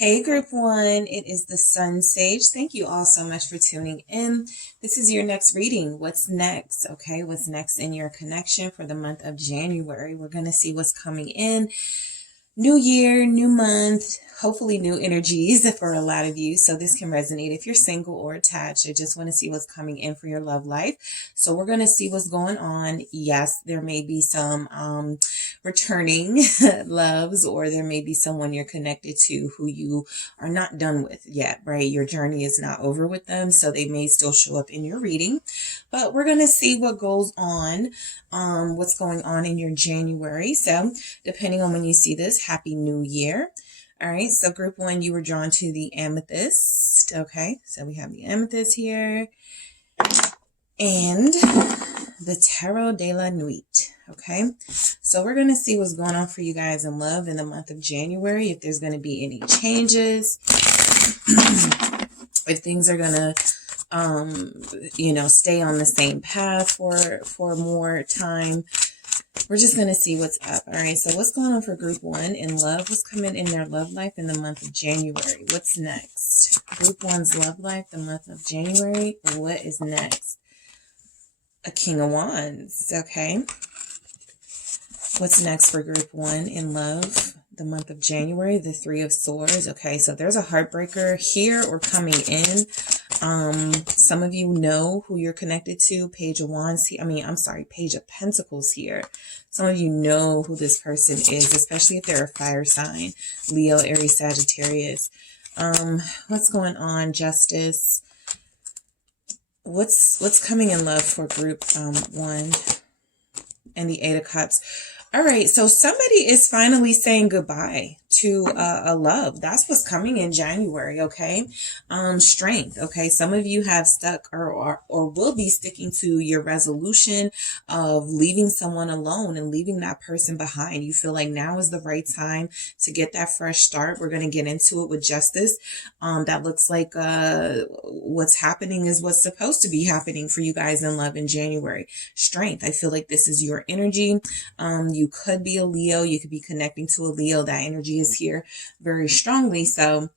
Hey, Group One, it is the SunSage. Thank you all so much for tuning in. This is your next reading. What's next? Okay, what's next in your connection for the month of January? We're going to see what's coming in. New year, new month, hopefully new energies for a lot of you. So this can resonate if you're single or attached. I just want to see what's coming in for your love life. So we're going to see what's going on. Yes, there may be some returning loves, or there may be someone you're connected to who you are not done with yet, right? Your journey is not over with them, so they may still show up in your reading. But we're going to see what goes on, what's going on in your January. So depending on when you see this, Happy New Year. All right, so Group One, you were drawn to the amethyst. Okay, so we have the amethyst here and the Tarot de la Nuit. Okay, so we're going to see what's going on for you guys in love in the month of January, if there's going to be any changes, if things are going to stay on the same path for more time. We're just going to see what's up. All right, so what's going on for Group One in love? What's coming in their love life in the month of January? What's next? Group One's love life, the month of January. What is next? A King of Wands. Okay. What's next for Group One in love? The month of January, the Three of Swords. Okay, so there's a heartbreaker here or coming in. Some of you know who you're connected to. Page of Wands. Page of Pentacles here. Some of you know who this person is, especially if they're a fire sign. Leo, Aries, Sagittarius. What's going on? Justice. What's coming in love for Group One? And the Eight of Cups. All right, so somebody is finally saying goodbye to a love. That's what's coming in January, okay? Strength, okay? Some of you have stuck or will be sticking to your resolution of leaving someone alone and leaving that person behind. You feel like now is the right time to get that fresh start. We're going to get into it with Justice. That looks like what's happening is what's supposed to be happening for you guys in love in January. Strength, I feel like this is your energy. You could be a Leo. You could be connecting to a Leo. That energy is here very strongly. So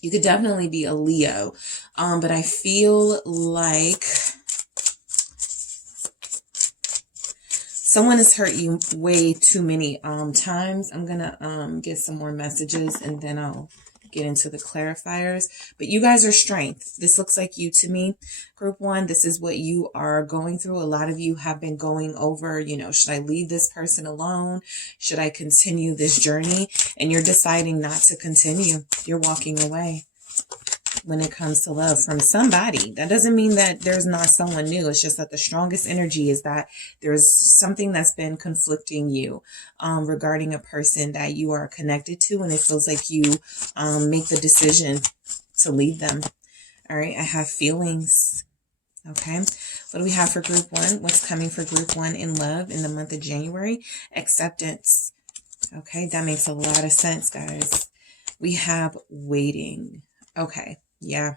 you could definitely be a Leo. But I feel like someone has hurt you way too many times. I'm going to get some more messages and then I'll get into the clarifiers. But you guys are strength. This looks like you to me. Group One, this is what you are going through. A lot of you have been going over, should I leave this person alone? Should I continue this journey? And you're deciding not to continue. You're walking away when it comes to love from somebody. That doesn't mean that there's not someone new. It's just that the strongest energy is that there's something that's been conflicting you regarding a person that you are connected to, and it feels like you make the decision to leave them. All right, I have feelings. Okay, what do we have for Group One? What's coming for Group One in love in the month of January? Acceptance. Okay, that makes a lot of sense, guys. We have waiting. Okay. Yeah,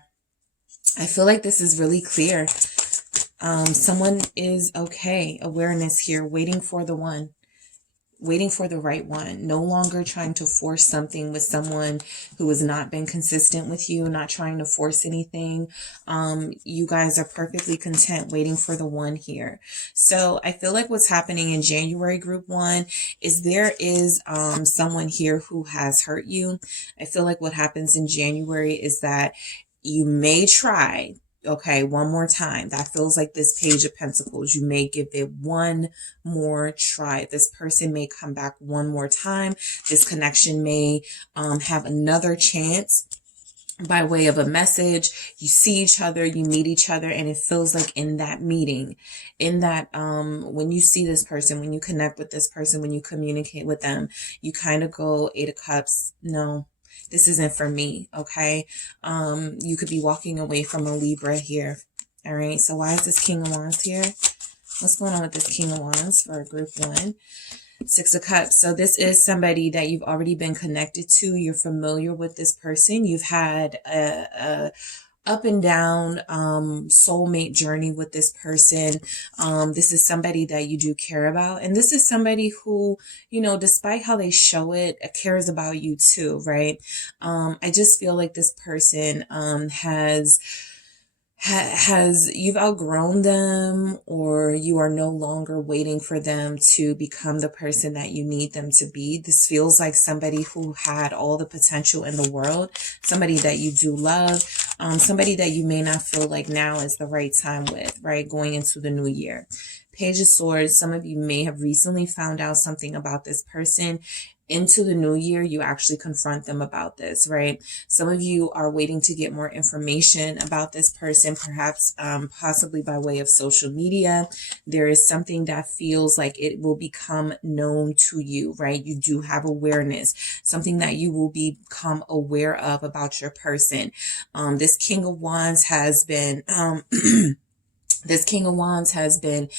I feel like this is really clear. Someone is okay. Awareness here, waiting for the one, waiting for the right one. No longer trying to force something with someone who has not been consistent with you, not trying to force anything. You guys are perfectly content waiting for the one here. So I feel like what's happening in January, Group One, is there is someone here who has hurt you. I feel like what happens in January is that you may try, okay, one more time. That feels like this Page of Pentacles. You may give it one more try. This person may come back one more time. This connection may have another chance by way of a message. You see each other, you meet each other, and it feels like in that meeting, in that when you see this person, when you connect with this person, when you communicate with them, you kind of go, Eight of Cups, no. This isn't for me, okay? You could be walking away from a Libra here, all right? So why is this King of Wands here? What's going on with this King of Wands for Group One? Six of Cups. So this is somebody that you've already been connected to. You're familiar with this person. You've had a up and down soulmate journey with this person. This is somebody that you do care about. And this is somebody who, you know, despite how they show it, cares about you too, right? I just feel like this person has you've outgrown them, or you are no longer waiting for them to become the person that you need them to be. This feels like somebody who had all the potential in the world, somebody that you do love, somebody that you may not feel like now is the right time with, right? Going into the new year. Page of Swords, some of you may have recently found out something about this person. Into the new year, you actually confront them about this, right? Some of you are waiting to get more information about this person, perhaps possibly by way of social media. There is something that feels like it will become known to you, right? You do have awareness, something that you will become aware of about your person. This King of Wands has been, this King of Wands has been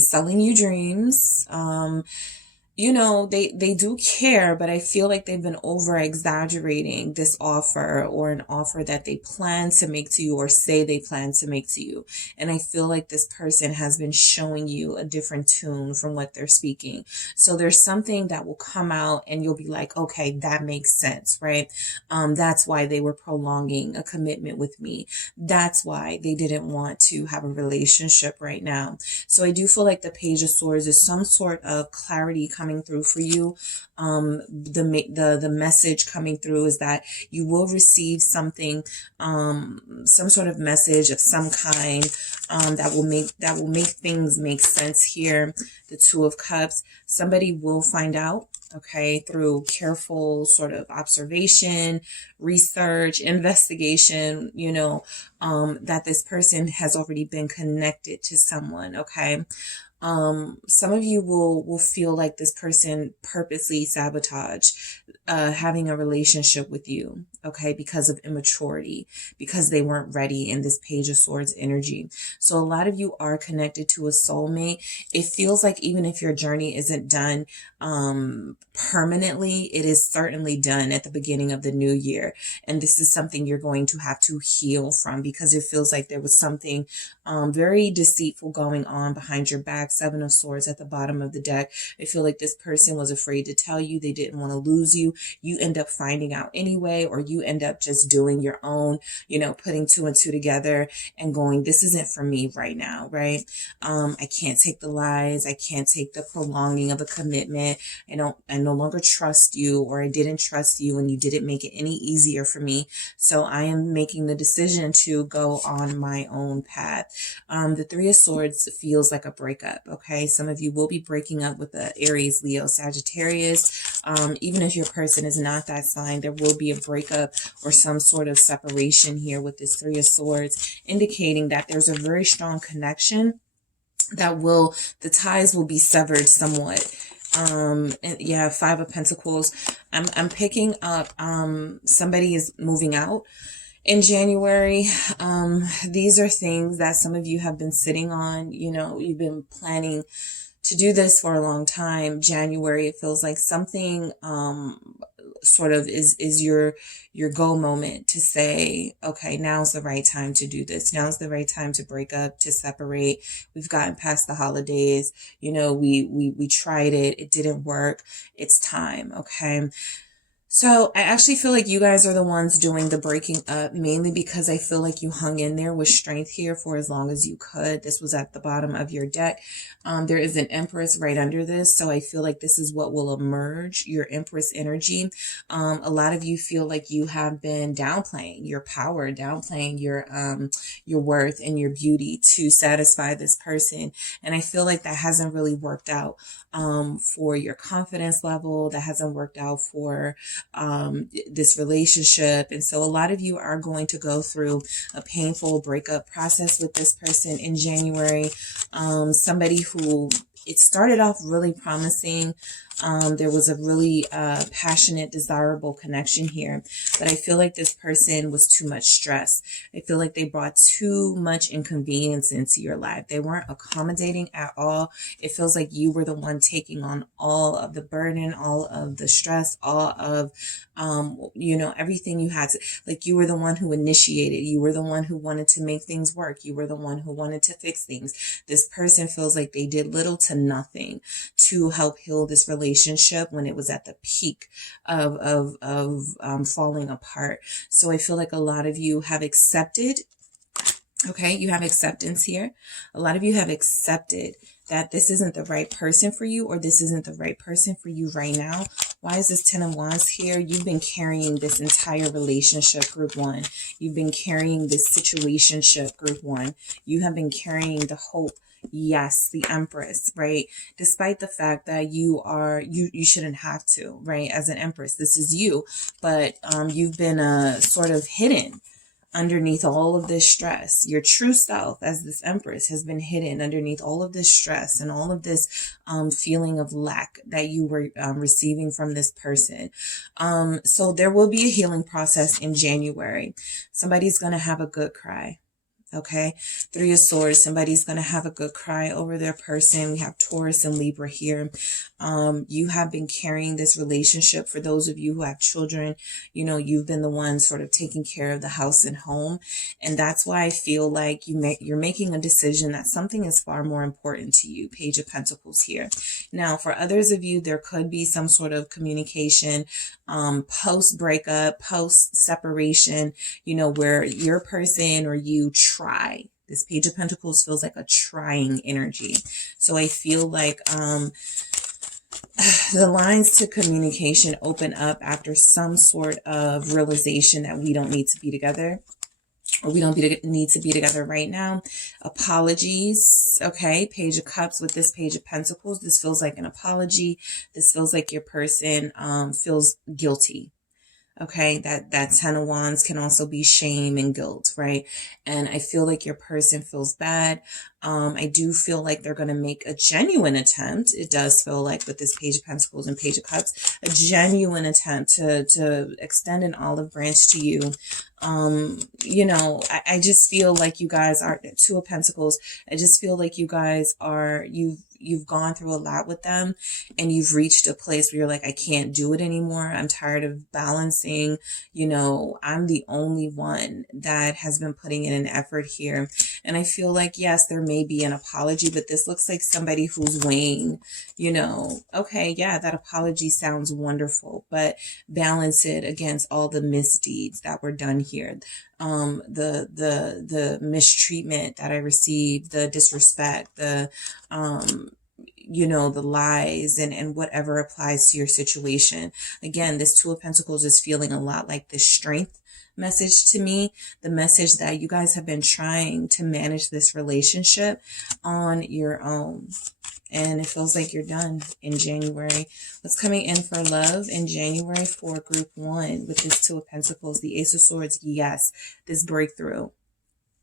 selling you dreams. You know, they do care, but I feel like they've been over exaggerating this offer, or an offer that they plan to make to you, or say they plan to make to you. And I feel like this person has been showing you a different tune from what they're speaking. So there's something that will come out and you'll be like, okay, that makes sense, right? That's why they were prolonging a commitment with me. That's why they didn't want to have a relationship right now. So I do feel like the Page of Swords is some sort of clarity coming through for you. The message coming through is that you will receive something, some sort of message of some kind, that will make things make sense here. The Two of Cups, somebody will find out, okay, through careful sort of observation, research, investigation, you know, that this person has already been connected to someone, okay? Some of you will feel like this person purposely sabotaged having a relationship with you, okay, because of immaturity, because they weren't ready in this Page of Swords energy. So a lot of you are connected to a soulmate. It feels like even if your journey isn't done permanently, it is certainly done at the beginning of the new year. And this is something you're going to have to heal from, because it feels like there was something very deceitful going on behind your back. Seven of Swords at the bottom of the deck. I feel like this person was afraid to tell you. They didn't want to lose you. You end up finding out anyway, or you end up just doing your own, you know, putting two and two together and going, this isn't for me right now, right? I can't take the lies. I can't take the prolonging of a commitment. I no longer trust you, or I didn't trust you and you didn't make it any easier for me. So I am making the decision to go on my own path. The Three of Swords feels like a breakup, okay? Some of you will be breaking up with the Aries, Leo, Sagittarius. Even if your person is not that sign, there will be a breakup or some sort of separation here with this Three of Swords, indicating that there's a very strong connection that the ties will be severed somewhat. And yeah, Five of Pentacles. I'm picking up, somebody is moving out in January. These are things that some of you have been sitting on. You know, you've been planning to do this for a long time. January, it feels like something, sort of is your go moment to say, okay, now's the right time to do this. Now's the right time to break up, to separate. We've gotten past the holidays. You know, we tried it. It didn't work. It's time. Okay. So I actually feel like you guys are the ones doing the breaking up, mainly because I feel like you hung in there with strength here for as long as you could. This was at the bottom of your deck. There is an Empress right under this. So I feel like this is what will emerge, your Empress energy. A lot of you feel like you have been downplaying your power, downplaying your worth and your beauty to satisfy this person. And I feel like that hasn't really worked out for your confidence level. That hasn't worked out for this relationship. And so a lot of you are going to go through a painful breakup process with this person in January. Somebody who, it started off really promising. There was a really passionate, desirable connection here. But I feel like this person was too much stress. I feel like they brought too much inconvenience into your life. They weren't accommodating at all. It feels like you were the one taking on all of the burden, all of the stress, all of You know, everything you had to, like, you were the one who initiated, you were the one who wanted to make things work, you were the one who wanted to fix things. This person feels like they did little to nothing to help heal this relationship when it was at the peak of falling apart. So I feel like a lot of you have accepted. Okay, you have acceptance here. A lot of you have accepted that this isn't the right person for you, or this isn't the right person for you right now. Why is this 10 of Wands here? You've been carrying this entire relationship, group one. You've been carrying this situationship, group one. You have been carrying the hope. Yes, the Empress, right? Despite the fact that you shouldn't have to, right? As an Empress, this is you, but you've been sort of hidden underneath all of this stress. Your true self as this Empress has been hidden underneath all of this stress and all of this feeling of lack that you were receiving from this person. So there will be a healing process in January. Somebody's going to have a good cry. Okay, Three of Swords. Somebody's going to have a good cry over their person. We have Taurus and Libra here. You have been carrying this relationship. For those of you who have children, you know, you've been the one sort of taking care of the house and home. And that's why I feel like you're making a decision that something is far more important to you. Page of Pentacles here. Now, for others of you, there could be some sort of communication post breakup, post separation, you know, where your person or you try. This Page of Pentacles feels like a trying energy. So I feel like the lines to communication open up after some sort of realization that we don't need to be together, or we don't need to be together right now. Apologies. Okay. Page of Cups with this Page of Pentacles. This feels like an apology. This feels like your person feels guilty. Okay, that 10 of Wands can also be shame and guilt, right? And I feel like your person feels bad. I do feel like they're going to make a genuine attempt. It does feel like with this Page of Pentacles and Page of Cups, a genuine attempt to extend an olive branch to you. You know, I just feel like you guys are, Two of Pentacles. I just feel like you guys are, you've gone through a lot with them, and you've reached a place where you're like, I can't do it anymore. I'm tired of balancing, you know, I'm the only one that has been putting in an effort here. And I feel like, yes, there may be an apology, but this looks like somebody who's weighing, you know, okay, yeah, that apology sounds wonderful, but balance it against all the misdeeds that were done here. The mistreatment that I received, the disrespect, the, you know, the lies and whatever applies to your situation. Again, this Two of Pentacles is feeling a lot like this strength message to me, the message that you guys have been trying to manage this relationship on your own. And it feels like you're done in January. What's coming in for love in January for group one with this Two of Pentacles, the Ace of Swords? Yes, this breakthrough.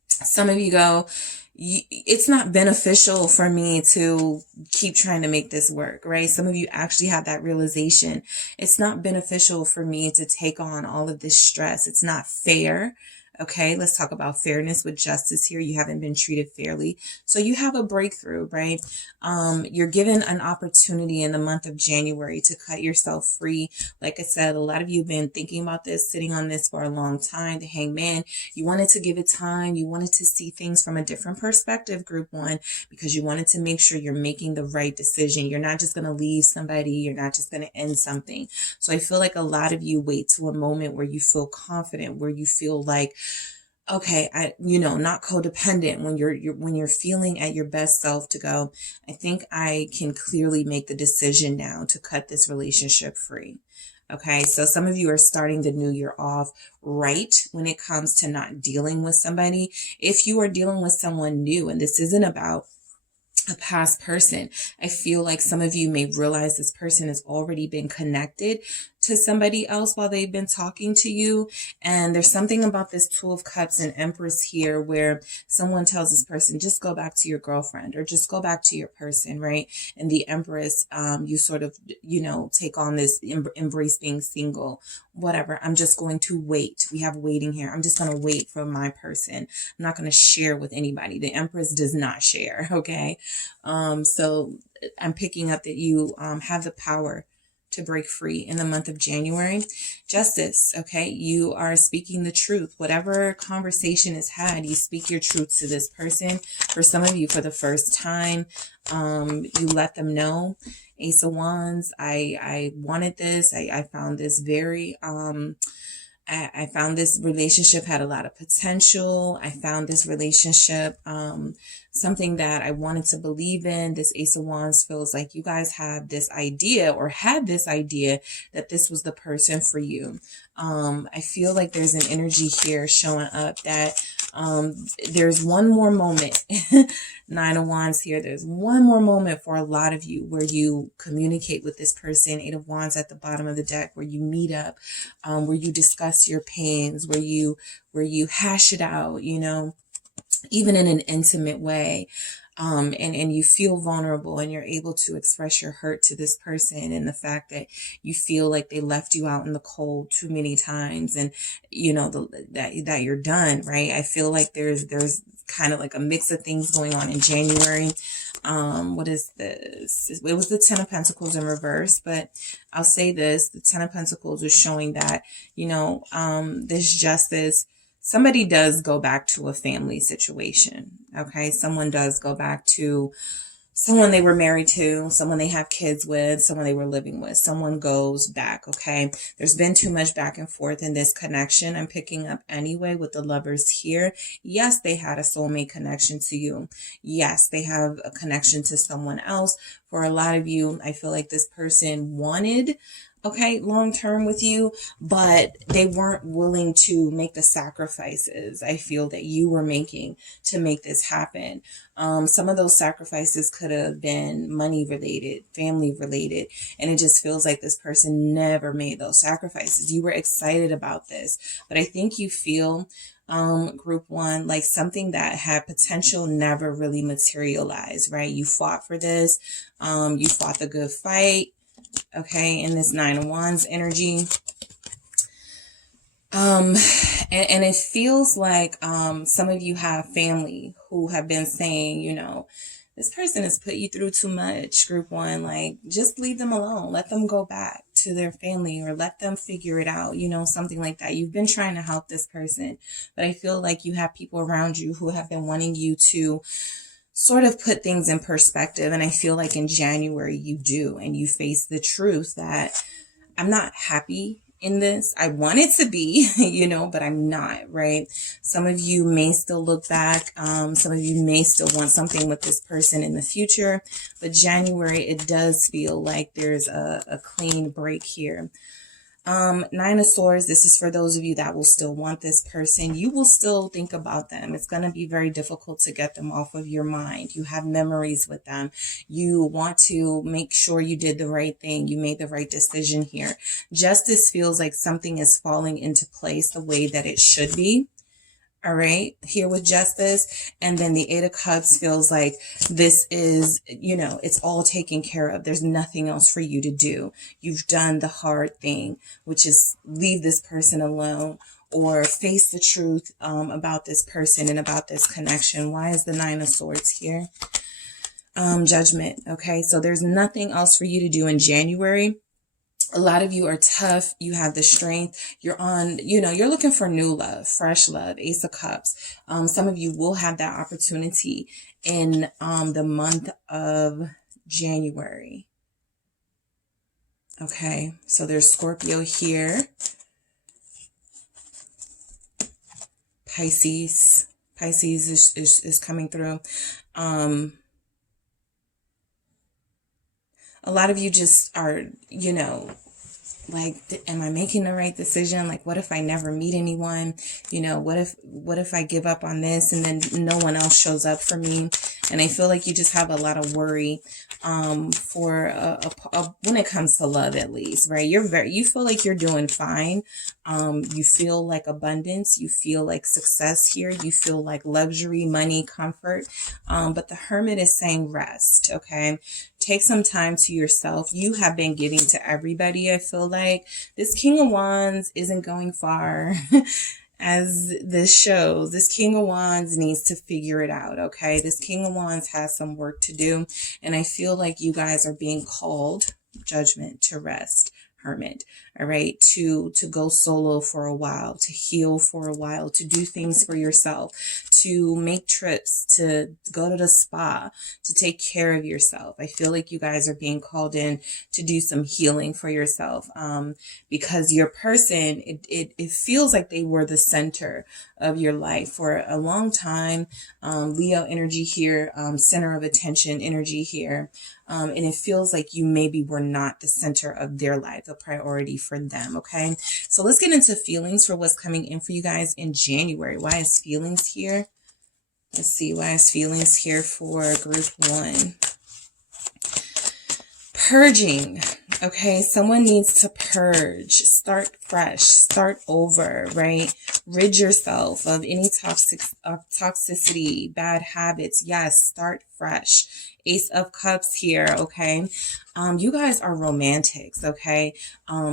Some of you go, it's not beneficial for me to keep trying to make this work, right? Some of you actually have that realization. It's not beneficial for me to take on all of this stress. It's not fair. Okay, let's talk about fairness with justice here. You haven't been treated fairly. So you have a breakthrough, right? You're given an opportunity in the month of January to cut yourself free. Like I said, a lot of you have been thinking about this, sitting on this for a long time. The Hangman, you wanted to give it time. You wanted to see things from a different perspective, group one, because you wanted to make sure you're making the right decision. You're not just going to leave somebody. You're not just going to end something. So I feel like a lot of you wait to a moment where you feel confident, where you feel like, okay, you know, not codependent, when you're feeling at your best self to go, I think I can clearly make the decision now to cut this relationship free. Okay, so some of you are starting the new year off right when it comes to not dealing with somebody. If you are dealing with someone new, and this isn't about a past person, I feel like some of you may realize this person has already been connected to somebody else while they've been talking to you. And there's something about this Two of Cups and Empress here where someone tells this person, just go back to your girlfriend, or just go back to your person, right? And the Empress, you sort of, you know, take on this embrace being single, whatever. I'm just going to wait. We have waiting here. I'm just going to wait for my person. I'm not going to share with anybody. The Empress does not share. Okay. So I'm picking up that you have the power to break free in the month of January. Justice, okay? You are speaking the truth. Whatever conversation is had, you speak your truth to this person. For some of you, for the first time, you let them know. Ace of Wands, I wanted this. I found this very, I found this relationship had a lot of potential. I found this relationship something that I wanted to believe in. This Ace of Wands feels like you guys have this idea or had this idea that this was the person for you. I feel like there's an energy here showing up that there's one more moment. 9 of Wands here. There's one more moment for a lot of you where you communicate with this person. 8 of Wands at the bottom of the deck, where you meet up, where you discuss your pains, where you hash it out, you know, even in an intimate way. And you feel vulnerable and you're able to express your hurt to this person, and the fact that you feel like they left you out in the cold too many times, and you know, that you're done, right? I feel like there's kind of like a mix of things going on in January. What is this? It was the 10 of Pentacles in reverse, but I'll say this, the 10 of Pentacles is showing that, you know, this justice, somebody does go back to a family situation. Okay. Someone does go back to someone they were married to, someone they have kids with, someone they were living with. Someone goes back. Okay. There's been too much back and forth in this connection. I'm picking up anyway with the Lovers here. Yes, they had a soulmate connection to you. Yes, they have a connection to someone else. For a lot of you, I feel like this person wanted, okay, long term with you, but they weren't willing to make the sacrifices I feel that you were making to make this happen. Some of those sacrifices could have been money related, family related, and it just feels like this person never made those sacrifices. You were excited about this, but I think you feel, group 1, like something that had potential never really materialized, right? You fought for this. You fought the good fight. Okay, in this 9 of Wands energy. And it feels like some of you have family who have been saying, you know, this person has put you through too much, group 1. Like, just leave them alone. Let them go back to their family, or let them figure it out, you know, something like that. You've been trying to help this person, but I feel like you have people around you who have been wanting you to sort of put things in perspective. And I feel like in January you do, and you face the truth that I'm not happy in this. I want it to be, you know, but I'm not, right? Some of you may still look back. Some of you may still want something with this person in the future, but January, it does feel like there's a clean break here. 9 of Swords, this is for those of you that will still want this person. You will still think about them. It's going to be very difficult to get them off of your mind. You have memories with them. You want to make sure you did the right thing. You made the right decision here. Justice feels like something is falling into place the way that it should be. All right, here with Justice. And then the 8 of Cups feels like this is, you know, it's all taken care of. There's nothing else for you to do. You've done the hard thing, which is leave this person alone, or face the truth about this person and about this connection. Why is the 9 of Swords here? Judgment. Okay, so there's nothing else for you to do in January. A lot of you are tough. You have the strength. You're on, you know, you're looking for new love, fresh love, Ace of Cups. Some of you will have that opportunity in the month of January. Okay, so there's Scorpio here. Pisces. Pisces is coming through. A lot of you just are, you know, like, am I making the right decision? Like, what if I never meet anyone? You know, what if I give up on this and then no one else shows up for me? And I feel like you just have a lot of worry for when it comes to love, at least, right? You feel like you're doing fine. You feel like abundance. You feel like success here. You feel like luxury, money, comfort. But the Hermit is saying rest, okay? Take some time to yourself. You have been giving to everybody, I feel like. This King of Wands isn't going far. As this shows, this King of Wands needs to figure it out, okay? This King of Wands has some work to do, and I feel like you guys are being called, Judgment, to rest. Hermit, all right, to go solo for a while, to heal for a while, to do things for yourself, to make trips, to go to the spa, to take care of yourself. I feel like you guys are being called in to do some healing for yourself, because your person, it feels like they were the center of your life for a long time. Leo energy here, center of attention energy here. And it feels like you maybe were not the center of their life, the priority for them, okay? So let's get into feelings for what's coming in for you guys in January. Why is feelings here? Let's see, why is feelings here for group 1? Purging, okay? Someone needs to purge, start fresh, start over, right? Rid yourself of any toxicity, bad habits. Yes, start fresh. Ace of Cups here, okay? You guys are romantics, okay?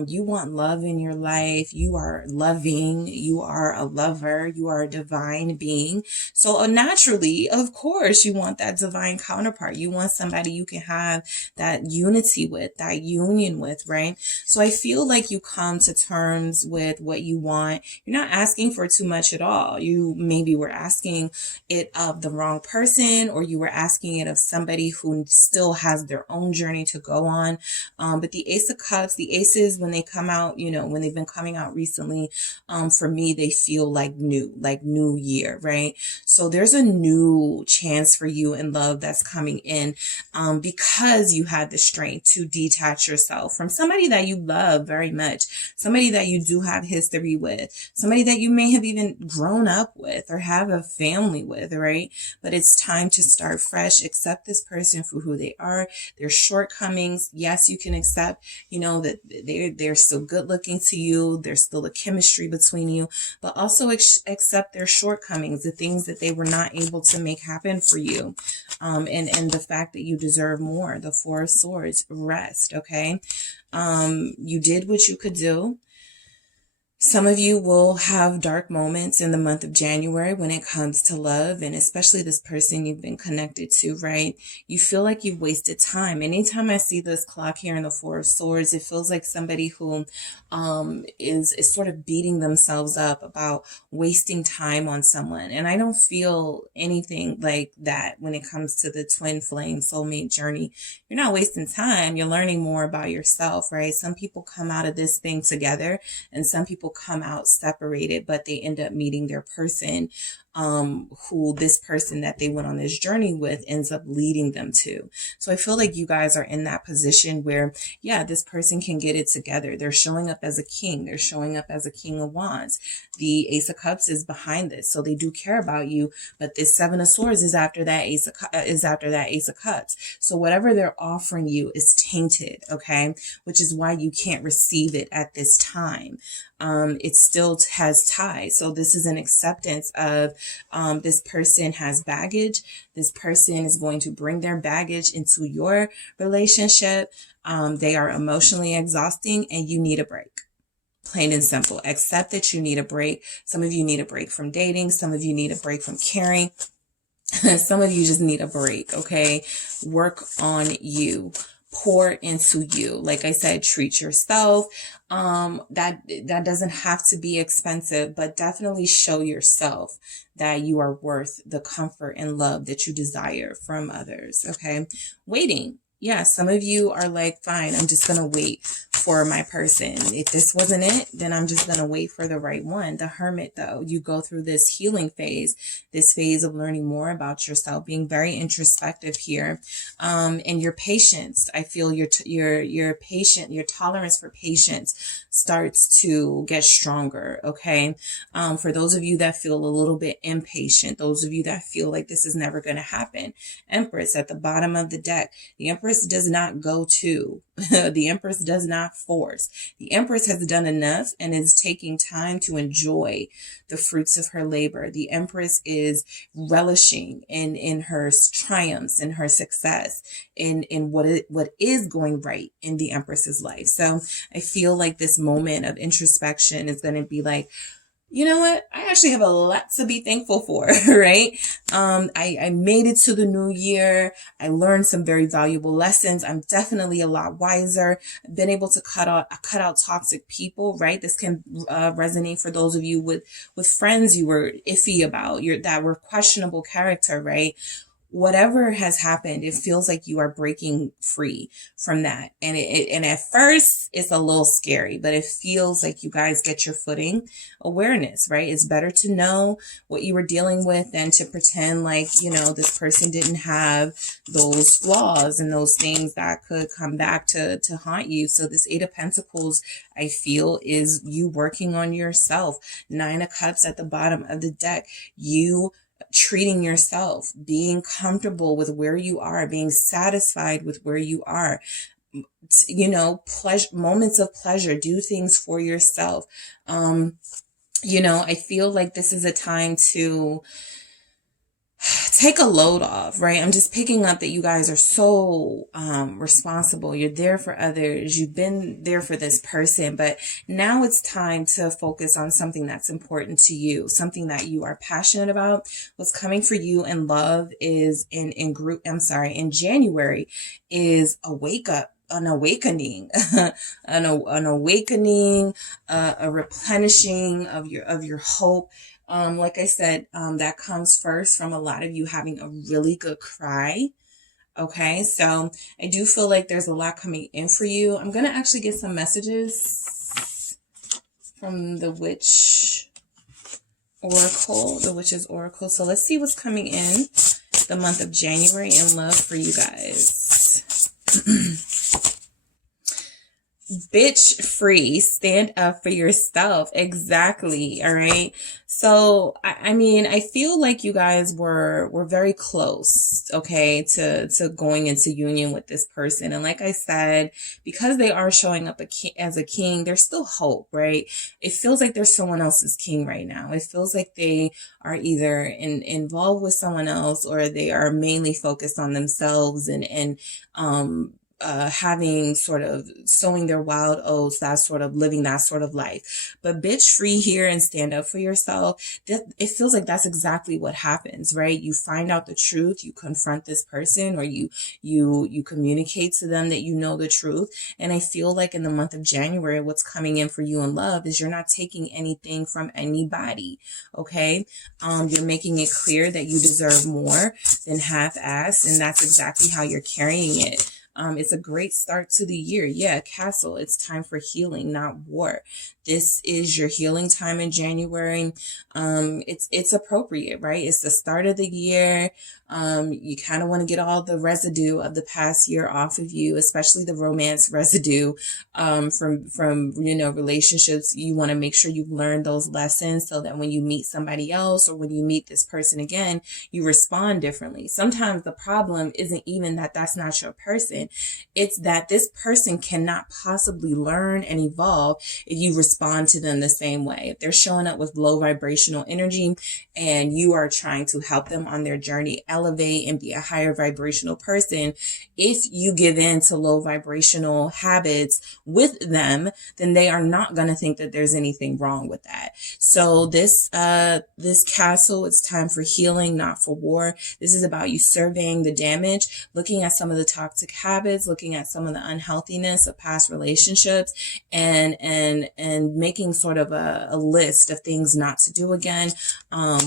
You want love in your life. You are loving. You are a lover. You are a divine being. So naturally, of course, you want that divine counterpart. You want somebody you can have that unity with, that union with, right? So I feel like you come to terms with what you want. You're not asking for too much at all. You maybe were asking it of the wrong person, or you were asking it of somebody who still has their own journey to go on. But the Ace of Cups, the aces, when they come out, you know, when they've been coming out recently, for me, they feel like new year, right? So there's a new chance for you in love that's coming in, because you had the strength to detach yourself from somebody that you love very much, somebody that you do have history with, somebody that you may have even grown up with or have a family with, right? But it's time to start fresh. Accept this person for who they are, their shortcomings. Yes, you can accept, you know, that they're still good looking to you. There's still a chemistry between you, but also accept their shortcomings, the things that they were not able to make happen for you. And the fact that you deserve more. The Four of Swords, rest. Okay. You did what you could do. Some of you will have dark moments in the month of January when it comes to love, and especially this person you've been connected to, right? You feel like you've wasted time. Anytime I see this clock here in the Four of Swords, it feels like somebody who is sort of beating themselves up about wasting time on someone. And I don't feel anything like that when it comes to the twin flame soulmate journey. You're not wasting time. You're learning more about yourself, right? Some people come out of this thing together, and some people come out separated, but they end up meeting their person, who this person that they went on this journey with ends up leading them to. So I feel like you guys are in that position where, yeah, this person can get it together. They're showing up as a king. They're showing up as a King of Wands. The Ace of Cups is behind this, so they do care about you. But this Seven of Swords is after that Ace of Cups. So whatever they're offering you is tainted, okay? Which is why you can't receive it at this time. It still has ties. So this is an acceptance of this person has baggage. This person is going to bring their baggage into your relationship. They are emotionally exhausting, and you need a break. Plain and simple. Accept that you need a break. Some of you need a break from dating. Some of you need a break from caring. Some of you just need a break, okay? Work on you. Pour into you. Like I said, treat yourself. That doesn't have to be expensive, but definitely show yourself that you are worth the comfort and love that you desire from others, okay? Waiting. Yeah, some of you are like, fine, I'm just going to wait for my person. If this wasn't it, then I'm just going to wait for the right one. The Hermit, though, you go through this healing phase, this phase of learning more about yourself, being very introspective here. And your patience, I feel your patient, your tolerance for patience starts to get stronger, okay? For those of you that feel a little bit impatient, those of you that feel like this is never going to happen. Empress at the bottom of the deck. The Empress does not go to. The Empress does not force. The Empress has done enough and is taking time to enjoy the fruits of her labor. The Empress is relishing in her triumphs, in her success, in what is going right in the Empress's life. So I feel like this moment of introspection is going to be like, you know what? I actually have a lot to be thankful for, right? I made it to the new year. I learned some very valuable lessons. I'm definitely a lot wiser. I've been able to cut out toxic people, right? This can resonate for those of you with friends you were iffy about, that were questionable character, right? Whatever has happened, it feels like you are breaking free from that. And at first it's a little scary, but it feels like you guys get your footing. Awareness, right? It's better to know what you were dealing with than to pretend like, this person didn't have those flaws and those things that could come back to haunt you. So this Eight of Pentacles, I feel, is you working on yourself. Nine of Cups at the bottom of the deck. You treating yourself, being comfortable with where you are, being satisfied with where you are, pleasure, moments of pleasure, do things for yourself. I feel like this is a time to take a load off, right? I'm just picking up that you guys are so responsible. You're there for others. You've been there for this person, but now it's time to focus on something that's important to you, something that you are passionate about. What's coming for you in love is in January is a wake up, an awakening, an awakening, a replenishing of your hope. Like I said, that comes first from a lot of you having a really good cry. Okay, so I do feel like there's a lot coming in for you. I'm going to actually get some messages from the Witch's Oracle. So let's see what's coming in the month of January in love for you guys. Bitch free, stand up for yourself. Exactly. All right. So, I feel like you guys were very close, okay, to going into union with this person. And like I said, because they are showing up as a king, there's still hope, right? It feels like there's someone else's king right now. It feels like they are either involved with someone else, or they are mainly focused on themselves and having sort of sowing their wild oats, that sort of living that sort of life. But bitch free here and stand up for yourself. It feels like that's exactly what happens, right? You find out the truth, you confront this person, or you communicate to them that you know the truth. And I feel like in the month of January, what's coming in for you in love is you're not taking anything from anybody. Okay. You're making it clear that you deserve more than half-ass, and that's exactly how you're carrying it. It's a great start to the year. Yeah, Castle, it's time for healing, not war. This is your healing time in January. It's appropriate, right? It's the start of the year. You kind of want to get all the residue of the past year off of you, especially the romance residue, from relationships. You want to make sure you learn those lessons so that when you meet somebody else, or when you meet this person again, you respond differently. Sometimes the problem isn't even that that's not your person. It's that this person cannot possibly learn and evolve if you respond to them the same way. If they're showing up with low vibrational energy and you are trying to help them on their journey, elevate and be a higher vibrational person, if you give in to low vibrational habits with them, then they are not going to think that there's anything wrong with that. So this Castle, it's time for healing, not for war. This is about you surveying the damage, looking at some of the toxic habits, looking at some of the unhealthiness of past relationships, and making sort of a list of things not to do again,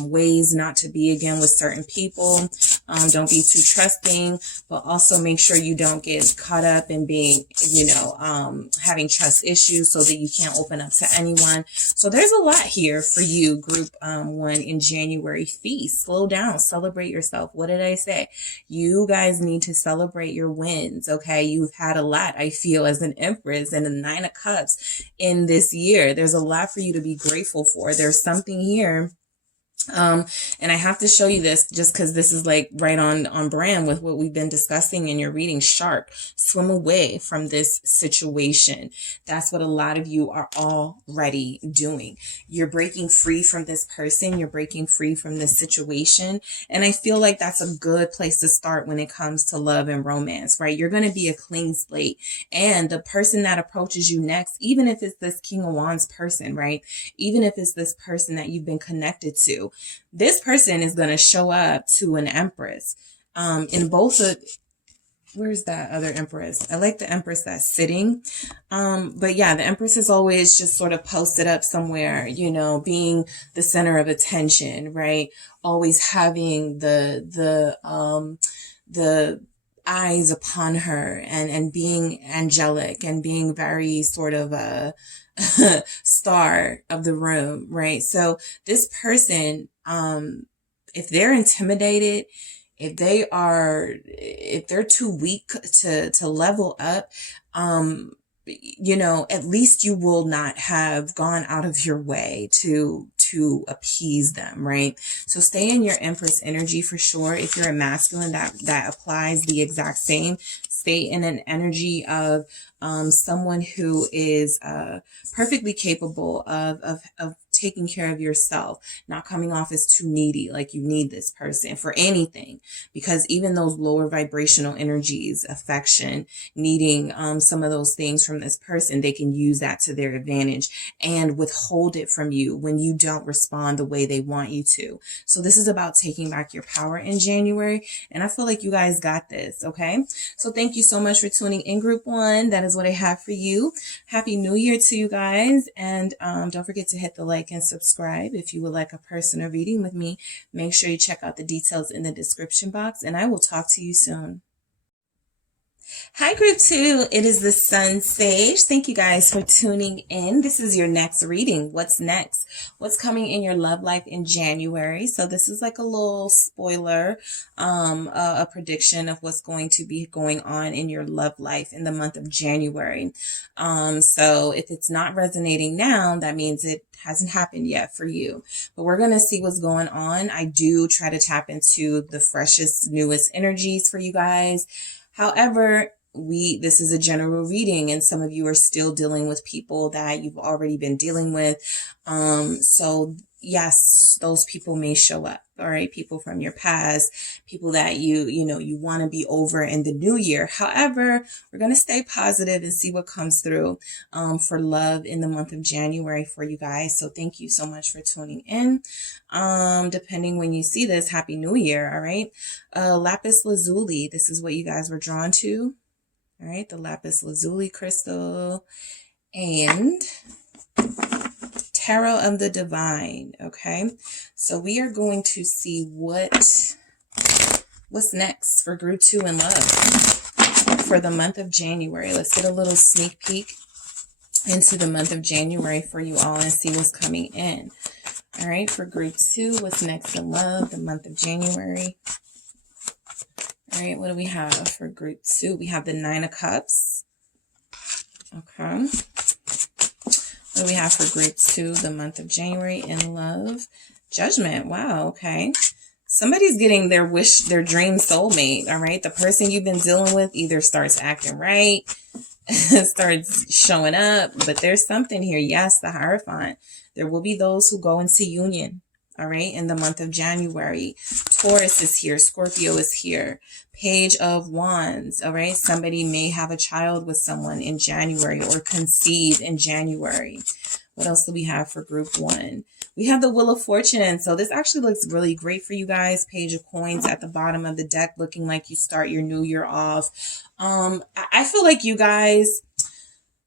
ways not to be again with certain people. Don't be too trusting, but also make sure you don't get caught up in being, having trust issues so that you can't open up to anyone. So there's a lot here for you, group 1 in January. Feast, slow down, celebrate yourself. What did I say? You guys need to celebrate your wins, okay? You've had a lot, I feel, as an Empress and a Nine of Cups in this year. There's a lot for you to be grateful for. There's something here And I have to show you this just because this is like right on brand with what we've been discussing in your reading. Shark, swim away from this situation. That's what a lot of you are already doing. You're breaking free from this person. You're breaking free from this situation. And I feel like that's a good place to start when it comes to love and romance, right? You're going to be a clean slate. And the person that approaches you next, even if it's this King of Wands person, right? Even if it's this person that you've been connected to, this person is going to show up to an Empress. In both of, where's that other Empress? I like the Empress that's sitting. But yeah, the Empress is always just sort of posted up somewhere, you know, being the center of attention, right? Always having the eyes upon her and being angelic and being very sort of a star of the room, right? So this person, if they're intimidated, if they're too weak to level up, you know, at least you will not have gone out of your way to appease them, right? So stay in your Empress energy for sure. If you're a masculine, that applies the exact same. Stay in an energy of someone who is perfectly capable of taking care of yourself, not coming off as too needy, like you need this person for anything, because even those lower vibrational energies, affection, needing some of those things from this person, they can use that to their advantage and withhold it from you when you don't respond the way they want you to. So this is about taking back your power in January, and I feel like you guys got this, okay? So thank you so much for tuning in, Group 1. That is what I have for you. Happy New Year to you guys, and don't forget to hit the like and subscribe. If you would like a personal reading with me, make sure you check out the details in the description box, and I will talk to you soon. Hi, Group 2. It is the SunSage. Thank you guys for tuning in. This is your next reading. What's next? What's coming in your love life in January? So this is like a little spoiler, a prediction of what's going to be going on in your love life in the month of January. So if it's not resonating now, that means it hasn't happened yet for you. But we're going to see what's going on. I do try to tap into the freshest, newest energies for you guys. However, this is a general reading, and some of you are still dealing with people that you've already been dealing with. So yes, those people may show up. All right. People from your past, people that you want to be over in the new year. However, we're going to stay positive and see what comes through, for love in the month of January for you guys. So thank you so much for tuning in. Depending when you see this, Happy New Year. All right. Lapis lazuli. This is what you guys were drawn to. All right. The lapis lazuli crystal and Tarot of the Divine. Okay, so we are going to see what's next for Group 2 in love for the month of January. Let's get a little sneak peek into the month of January for you all and see what's coming in. All right, for Group 2, what's next in love, the month of January? All right, what do we have for Group 2? We have the 9 of Cups. Okay. What do we have for Group 2, the month of January in love? Judgment. Wow. Okay. Somebody's getting their dream soulmate. All right. The person you've been dealing with either starts acting right, starts showing up, but there's something here. Yes, the Hierophant. There will be those who go into union. All right. In the month of January, Taurus is here. Scorpio is here. Page of Wands. All right. Somebody may have a child with someone in January or conceive in January. What else do we have for Group 1? We have the Wheel of Fortune. So this actually looks really great for you guys. Page of Coins at the bottom of the deck, looking like you start your new year off. I feel like you guys,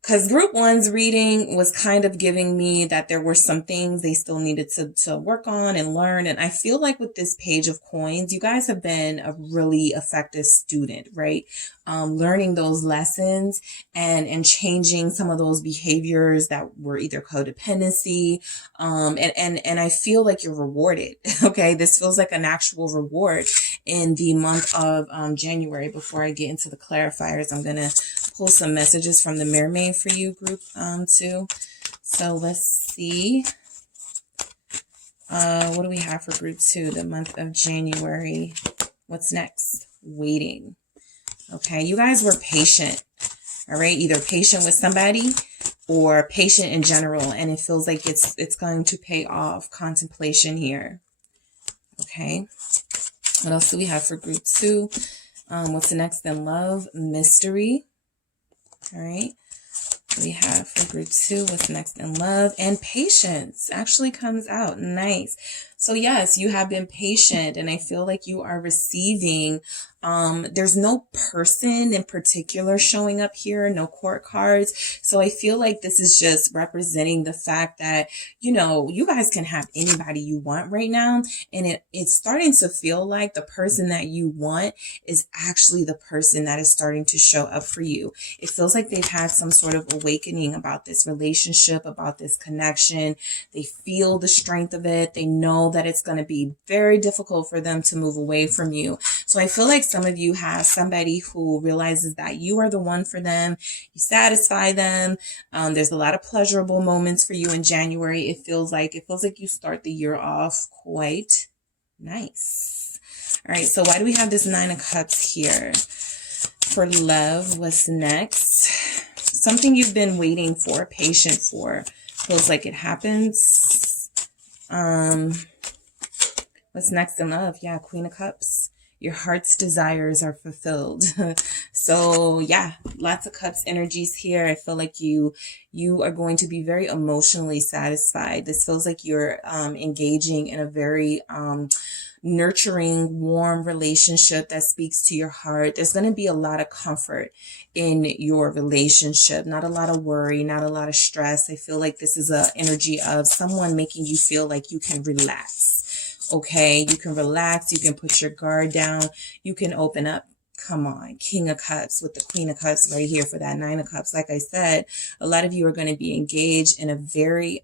because Group 1's reading was kind of giving me that there were some things they still needed to work on and learn. And I feel like with this Page of Coins, you guys have been a really effective student, right? Learning those lessons and changing some of those behaviors that were either codependency. And I feel like you're rewarded. Okay. This feels like an actual reward in the month of January. Before I get into the clarifiers, I'm going to pull some messages from the Mermaid for you, Group 2. So let's see. What do we have for group 2, the month of January? What's next? Waiting. Okay, you guys were patient. All right, either patient with somebody or patient in general, and it feels like it's going to pay off. Contemplation here. Okay, what else do we have for group 2? What's next in love? Mystery. All right, we have for group 2, what's next in love? And patience actually comes out. Nice. So yes, you have been patient, and I feel like you are receiving. There's no person in particular showing up here, no court cards. So I feel like this is just representing the fact that, you know, you guys can have anybody you want right now. And it's starting to feel like the person that you want is actually the person that is starting to show up for you. It feels like they've had some sort of awakening about this relationship, about this connection. They feel the strength of it. They know that it's going to be very difficult for them to move away from you. So I feel like some of you have somebody who realizes that you are the one for them. You satisfy them. There's a lot of pleasurable moments for you in January. It feels like you start the year off quite nice. All right. So why do we have this 9 of Cups here? For love, what's next? Something you've been waiting for, patient for. Feels like it happens. What's next in love? Yeah, Queen of Cups. Your heart's desires are fulfilled. So yeah, lots of Cups energies here. I feel like you are going to be very emotionally satisfied. This feels like you're engaging in a very nurturing, warm relationship that speaks to your heart. There's going to be a lot of comfort in your relationship, not a lot of worry, not a lot of stress. I feel like this is an energy of someone making you feel like you can relax. Okay, you can relax, you can put your guard down, you can open up. Come on, King of Cups with the Queen of Cups right here for that 9 of Cups. Like I said, a lot of you are going to be engaged in a very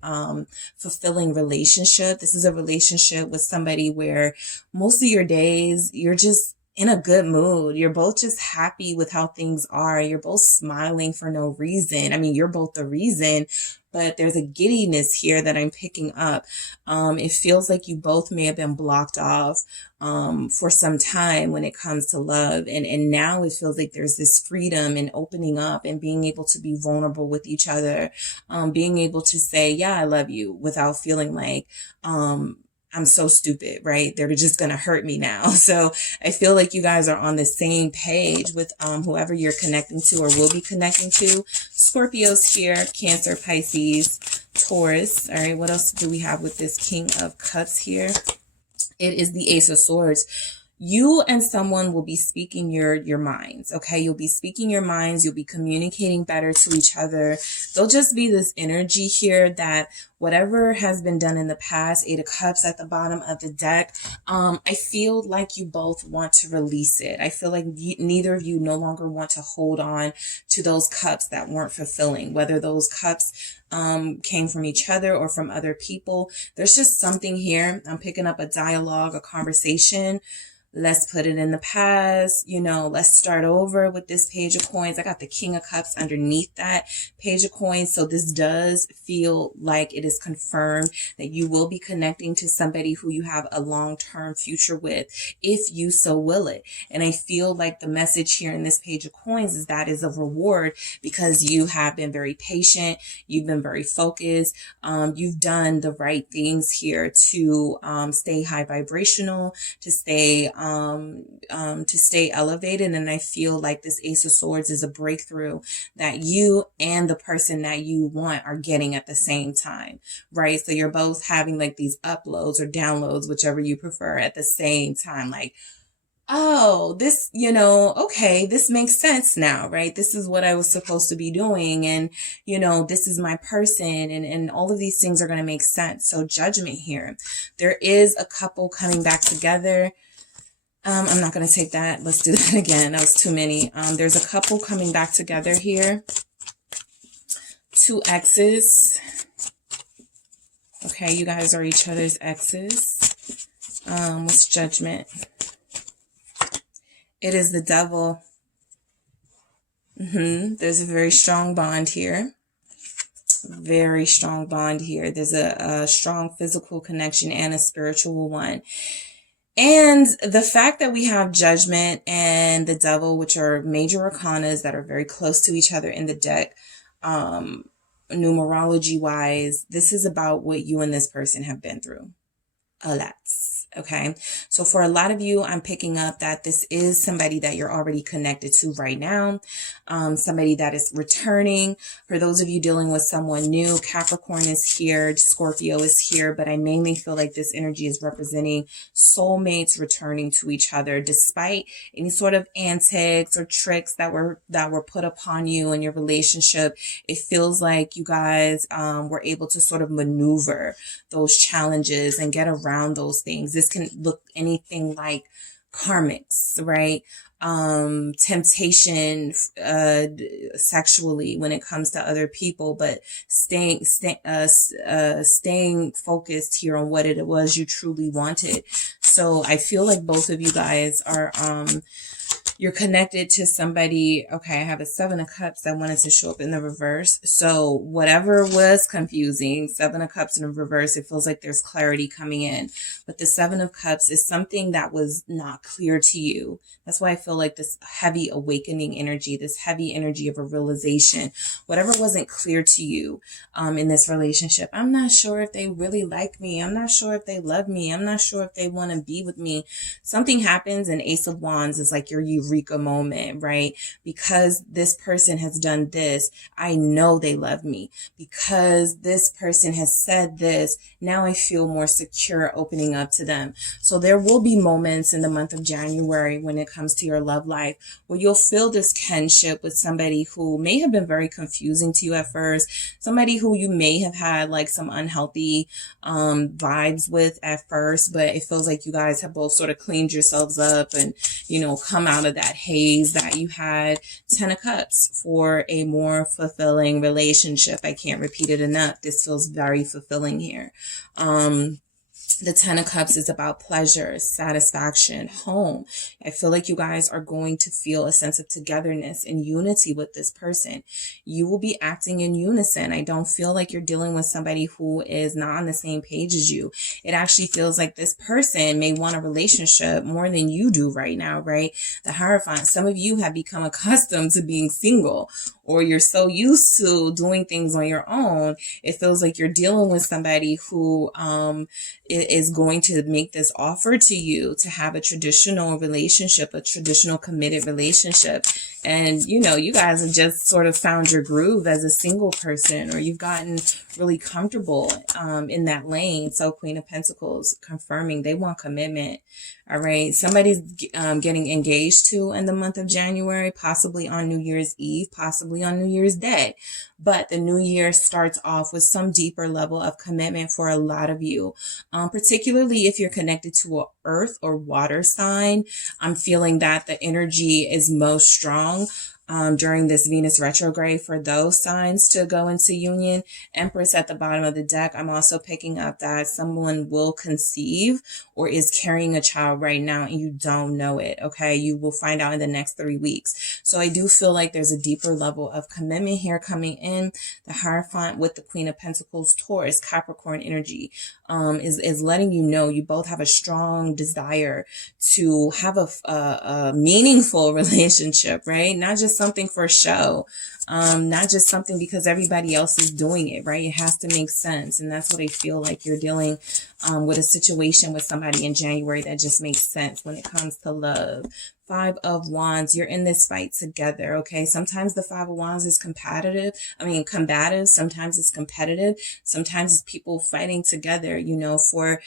fulfilling relationship. This is a relationship with somebody where most of your days you're just in a good mood. You're both just happy with how things are. You're both smiling for no reason. I mean, you're both the reason, but there's a giddiness here that I'm picking up. It feels like you both may have been blocked off for some time when it comes to love. And now it feels like there's this freedom and opening up and being able to be vulnerable with each other. Being able to say, yeah, I love you without feeling like, I'm so stupid, right? They're just going to hurt me now. So I feel like you guys are on the same page with whoever you're connecting to or will be connecting to. Scorpios here, Cancer, Pisces, Taurus. All right, what else do we have with this King of Cups here? It is the Ace of Swords. You and someone will be speaking your minds, okay? You'll be speaking your minds. You'll be communicating better to each other. There'll just be this energy here that whatever has been done in the past, 8 of Cups at the bottom of the deck, I feel like you both want to release it. I feel like neither of you no longer want to hold on to those cups that weren't fulfilling, whether those cups came from each other or from other people. There's just something here. I'm picking up a dialogue, a conversation. Let's put it in the past, you know, let's start over with this Page of Coins. I got the King of Cups underneath that Page of Coins. So this does feel like it is confirmed that you will be connecting to somebody who you have a long-term future with, if you so will it. And I feel like the message here in this Page of Coins is that is a reward because you have been very patient. You've been very focused. You've done the right things here to stay high vibrational, to stay elevated. And I feel like this Ace of Swords is a breakthrough that you and the person that you want are getting at the same time, right? So you're both having like these uploads or downloads, whichever you prefer, at the same time. Like, oh, this, you know, okay, this makes sense now, right? This is what I was supposed to be doing. And, you know, this is my person, and all of these things are going to make sense. So Judgment here. There is a couple coming back together. I'm not going to take that. Let's do that again. That was too many. There's a couple coming back together here. 2 exes. Okay, you guys are each other's exes. What's Judgment? It is the Devil. There's a very strong bond here. Very strong bond here. There's a strong physical connection and a spiritual one. And the fact that we have Judgment and the Devil, which are major arcanas that are very close to each other in the deck, numerology wise, this is about what you and this person have been through. A lot. Okay. So for a lot of you, I'm picking up that this is somebody that you're already connected to right now. Somebody that is returning. For those of you dealing with someone new, Capricorn is here, Scorpio is here, but I mainly feel like this energy is representing soulmates returning to each other, despite any sort of antics or tricks that were put upon you in your relationship. It feels like you guys were able to sort of maneuver those challenges and get around those things. This can look anything like karmics, right? Temptation, sexually when it comes to other people, but staying focused here on what it was you truly wanted. So I feel like both of you guys are, you're connected to somebody. Okay, I have a 7 of Cups that wanted to show up in the reverse. So whatever was confusing, 7 of Cups in the reverse, it feels like there's clarity coming in. But the 7 of Cups is something that was not clear to you. That's why I feel like this heavy awakening energy, this heavy energy of a realization, whatever wasn't clear to you in this relationship. I'm not sure if they really like me. I'm not sure if they love me. I'm not sure if they want to be with me. Something happens, and Ace of Wands is like your eureka moment, right? Because this person has done this, I know they love me. Because this person has said this, now I feel more secure opening up to them. So there will be moments in the month of January when it comes to your love life where you'll feel this kinship with somebody who may have been very confusing to you at first, somebody who you may have had like some unhealthy vibes with at first, but it feels like you guys have both sort of cleaned yourselves up and, you know, come out of that haze that you had. 10 of Cups for a more fulfilling relationship. I can't repeat it enough. This feels very fulfilling here. The 10 of Cups is about pleasure, satisfaction, home. I feel like you guys are going to feel a sense of togetherness and unity with this person. You will be acting in unison. I don't feel like you're dealing with somebody who is not on the same page as you. It actually feels like this person may want a relationship more than you do right now, right? The Hierophant. Some of you have become accustomed to being single, or you're so used to doing things on your own. It feels like you're dealing with somebody who is going to make this offer to you to have a traditional relationship, a traditional committed relationship. And, you know, you guys have just sort of found your groove as a single person, or you've gotten really comfortable in that lane. So Queen of Pentacles confirming they want commitment. All right. Somebody's getting engaged to in the month of January, possibly on New Year's Eve, possibly on New Year's Day. But the new year starts off with some deeper level of commitment for a lot of you, particularly if you're connected to an earth or water sign. I'm feeling that the energy is most strong during this Venus retrograde for those signs to go into union. Empress at the bottom of the deck. I'm also picking up that someone will conceive or is carrying a child right now and you don't know it. Okay. You will find out in the next 3 weeks. So I do feel like there's a deeper level of commitment here coming in. The Hierophant with the Queen of Pentacles, Taurus, Capricorn energy is letting you know you both have a strong desire to have a meaningful relationship, right? Not just something for show, not just something because everybody else is doing it, right? It has to make sense. And that's what I feel like you're dealing with a situation with somebody in January that just makes sense when it comes to love. 5 of Wands, you're in this fight together, okay? Sometimes the 5 of Wands is combative. Sometimes it's competitive. Sometimes it's people fighting together, you know, for,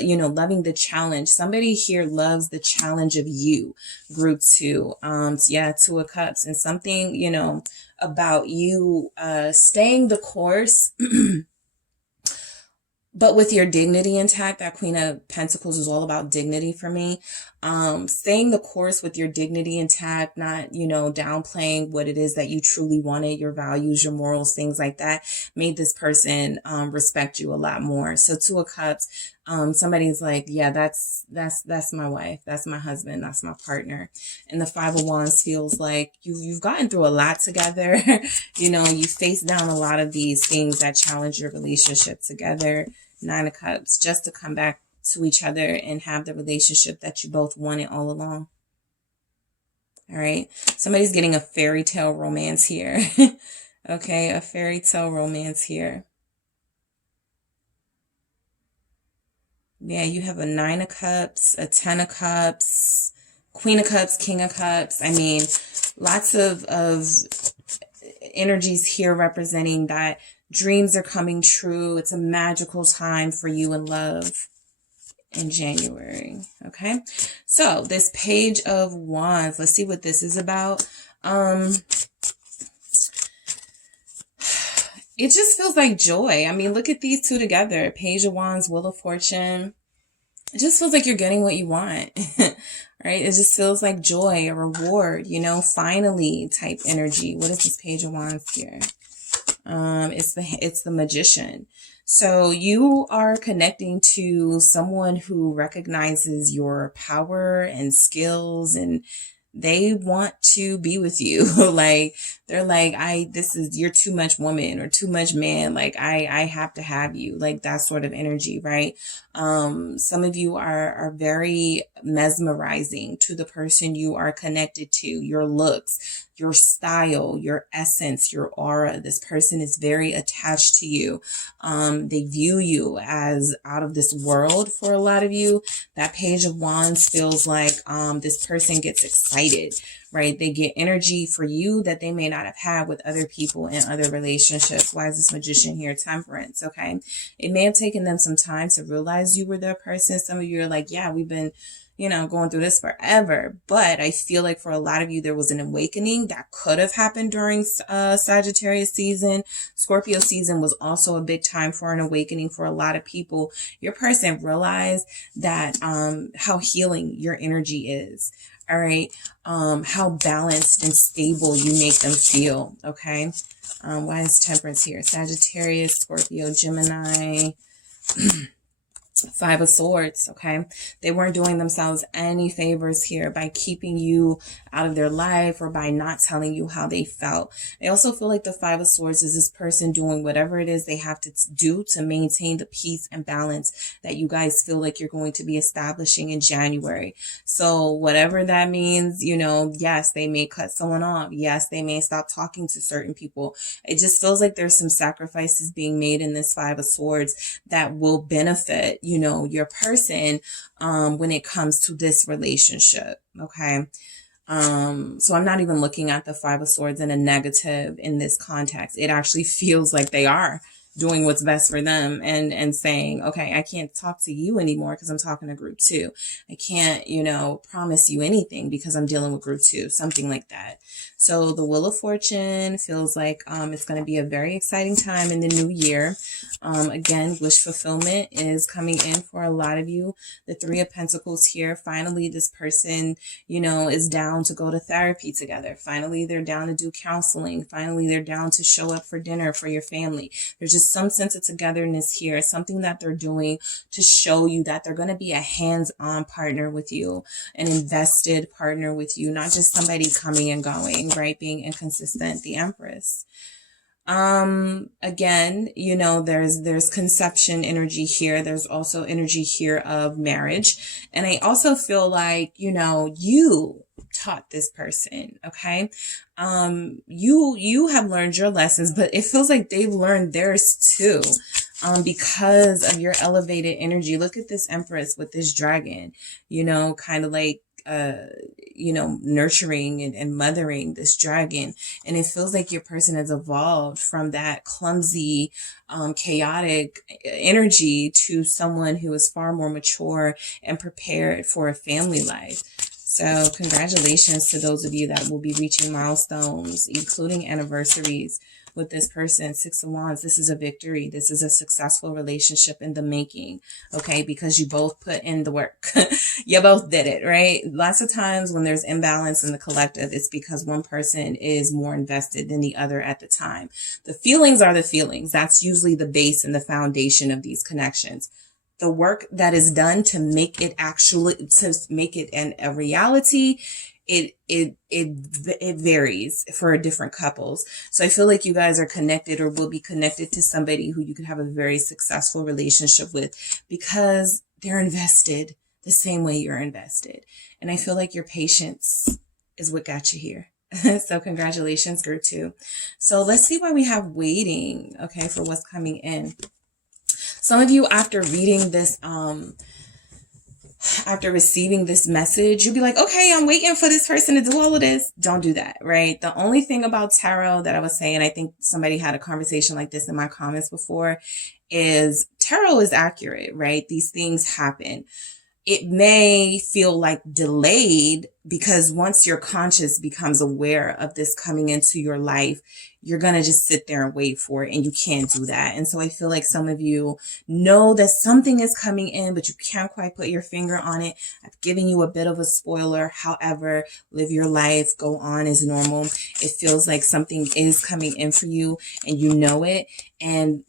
you know, loving the challenge. Somebody here loves the challenge of you. Group 2, 2 of Cups, and something, you know, about you staying the course but with your dignity intact. That Queen of Pentacles is all about dignity for me. Staying the course with your dignity intact, not, downplaying what it is that you truly wanted, your values, your morals, things like that, made this person respect you a lot more. So Two of Cups, somebody's like, yeah, that's my wife, that's my husband, that's my partner. And the Five of Wands feels like you've gotten through a lot together. You faced down a lot of these things that challenge your relationship together. Nine of Cups, just to come back to each other and have the relationship that you both wanted all along. All right. Somebody's getting a fairy tale romance here. Okay. A fairy tale romance here. Yeah. You have a Nine of Cups, a Ten of Cups, Queen of Cups, King of Cups. I mean, lots of energies here representing that dreams are coming true. It's a magical time for you in love in January. Okay. So this Page of Wands, let's see what this is about. It just feels like joy. I mean, look at these two together. Page of Wands, Wheel of Fortune. It just feels like you're getting what you want. Right? It just feels like joy, a reward, finally type energy. What is this Page of Wands here? It's the Magician. So you are connecting to someone who recognizes your power and skills, and they want to be with you. Like, they're like, you're too much woman or too much man. Like, I have to have you, like that sort of energy, right? Some of you are very mesmerizing to the person you are connected to. Your looks, your style, your essence, your aura. This person is very attached to you. They view you as out of this world for a lot of you. That Page of Wands feels like this person gets excited, right? They get energy for you that they may not have had with other people in other relationships. Why is this Magician here? Temperance, okay? It may have taken them some time to realize you were their person. Some of you are like, yeah, we've been going through this forever. But I feel like for a lot of you, there was an awakening that could have happened during Sagittarius season. Scorpio season was also a big time for an awakening for a lot of people. Your person realized that how healing your energy is. All right. How balanced and stable you make them feel. Okay. Why is Temperance here? Sagittarius, Scorpio, Gemini. Five of Swords, okay? They weren't doing themselves any favors here by keeping you out of their life or by not telling you how they felt. I also feel like the Five of Swords is this person doing whatever it is they have to do to maintain the peace and balance that you guys feel like you're going to be establishing in January. So whatever that means, yes, they may cut someone off. Yes, they may stop talking to certain people. It just feels like there's some sacrifices being made in this Five of Swords that will benefit your person when it comes to this relationship. Okay. So I'm not even looking at the Five of Swords in a negative in this context. It actually feels like they are doing what's best for them and saying, okay, I can't talk to you anymore because I'm talking to group 2. I can't, promise you anything because I'm dealing with group 2, something like that. So the Wheel of Fortune feels like it's going to be a very exciting time in the new year. Again, wish fulfillment is coming in for a lot of you. The Three of Pentacles here. Finally, this person, is down to go to therapy together. Finally, they're down to do counseling. Finally, they're down to show up for dinner for your family. There's just some sense of togetherness here, something that they're doing to show you that they're going to be a hands-on partner with you, an invested partner with you, not just somebody coming and going, right? Being inconsistent. The Empress. Again, there's conception energy here. There's also energy here of marriage. And I also feel like, you taught this person. Okay. You have learned your lessons, but it feels like they've learned theirs too. Because of your elevated energy. Look at this Empress with this dragon, kind of like, nurturing and mothering this dragon. And it feels like your person has evolved from that clumsy, chaotic energy to someone who is far more mature and prepared for a family life. So congratulations to those of you that will be reaching milestones, including anniversaries, with this person. Six of Wands, this is a victory. This is a successful relationship in the making, okay? Because you both put in the work. You both did it, right? Lots of times when there's imbalance in the collective, it's because one person is more invested than the other at the time. The feelings are the feelings. That's usually the base and the foundation of these connections. The work that is done to make it a reality, it varies for different couples. So I feel like you guys are connected or will be connected to somebody who you could have a very successful relationship with because they're invested the same way you're invested. And I feel like your patience is what got you here. So congratulations, group 2. So let's see why we have waiting, okay, for what's coming in. Some of you, after reading this, after receiving this message, you'll be like, okay, I'm waiting for this person to do all of this. Don't do that, right? The only thing about tarot that I was saying, I think somebody had a conversation like this in my comments before, is tarot is accurate, right? These things happen. It may feel like delayed because once your conscious becomes aware of this coming into your life, you're going to just sit there and wait for it, and you can't do that. And so I feel like some of you know that something is coming in, but you can't quite put your finger on it. I've given you a bit of a spoiler. However, live your life, go on as normal. It feels like something is coming in for you and you know it, and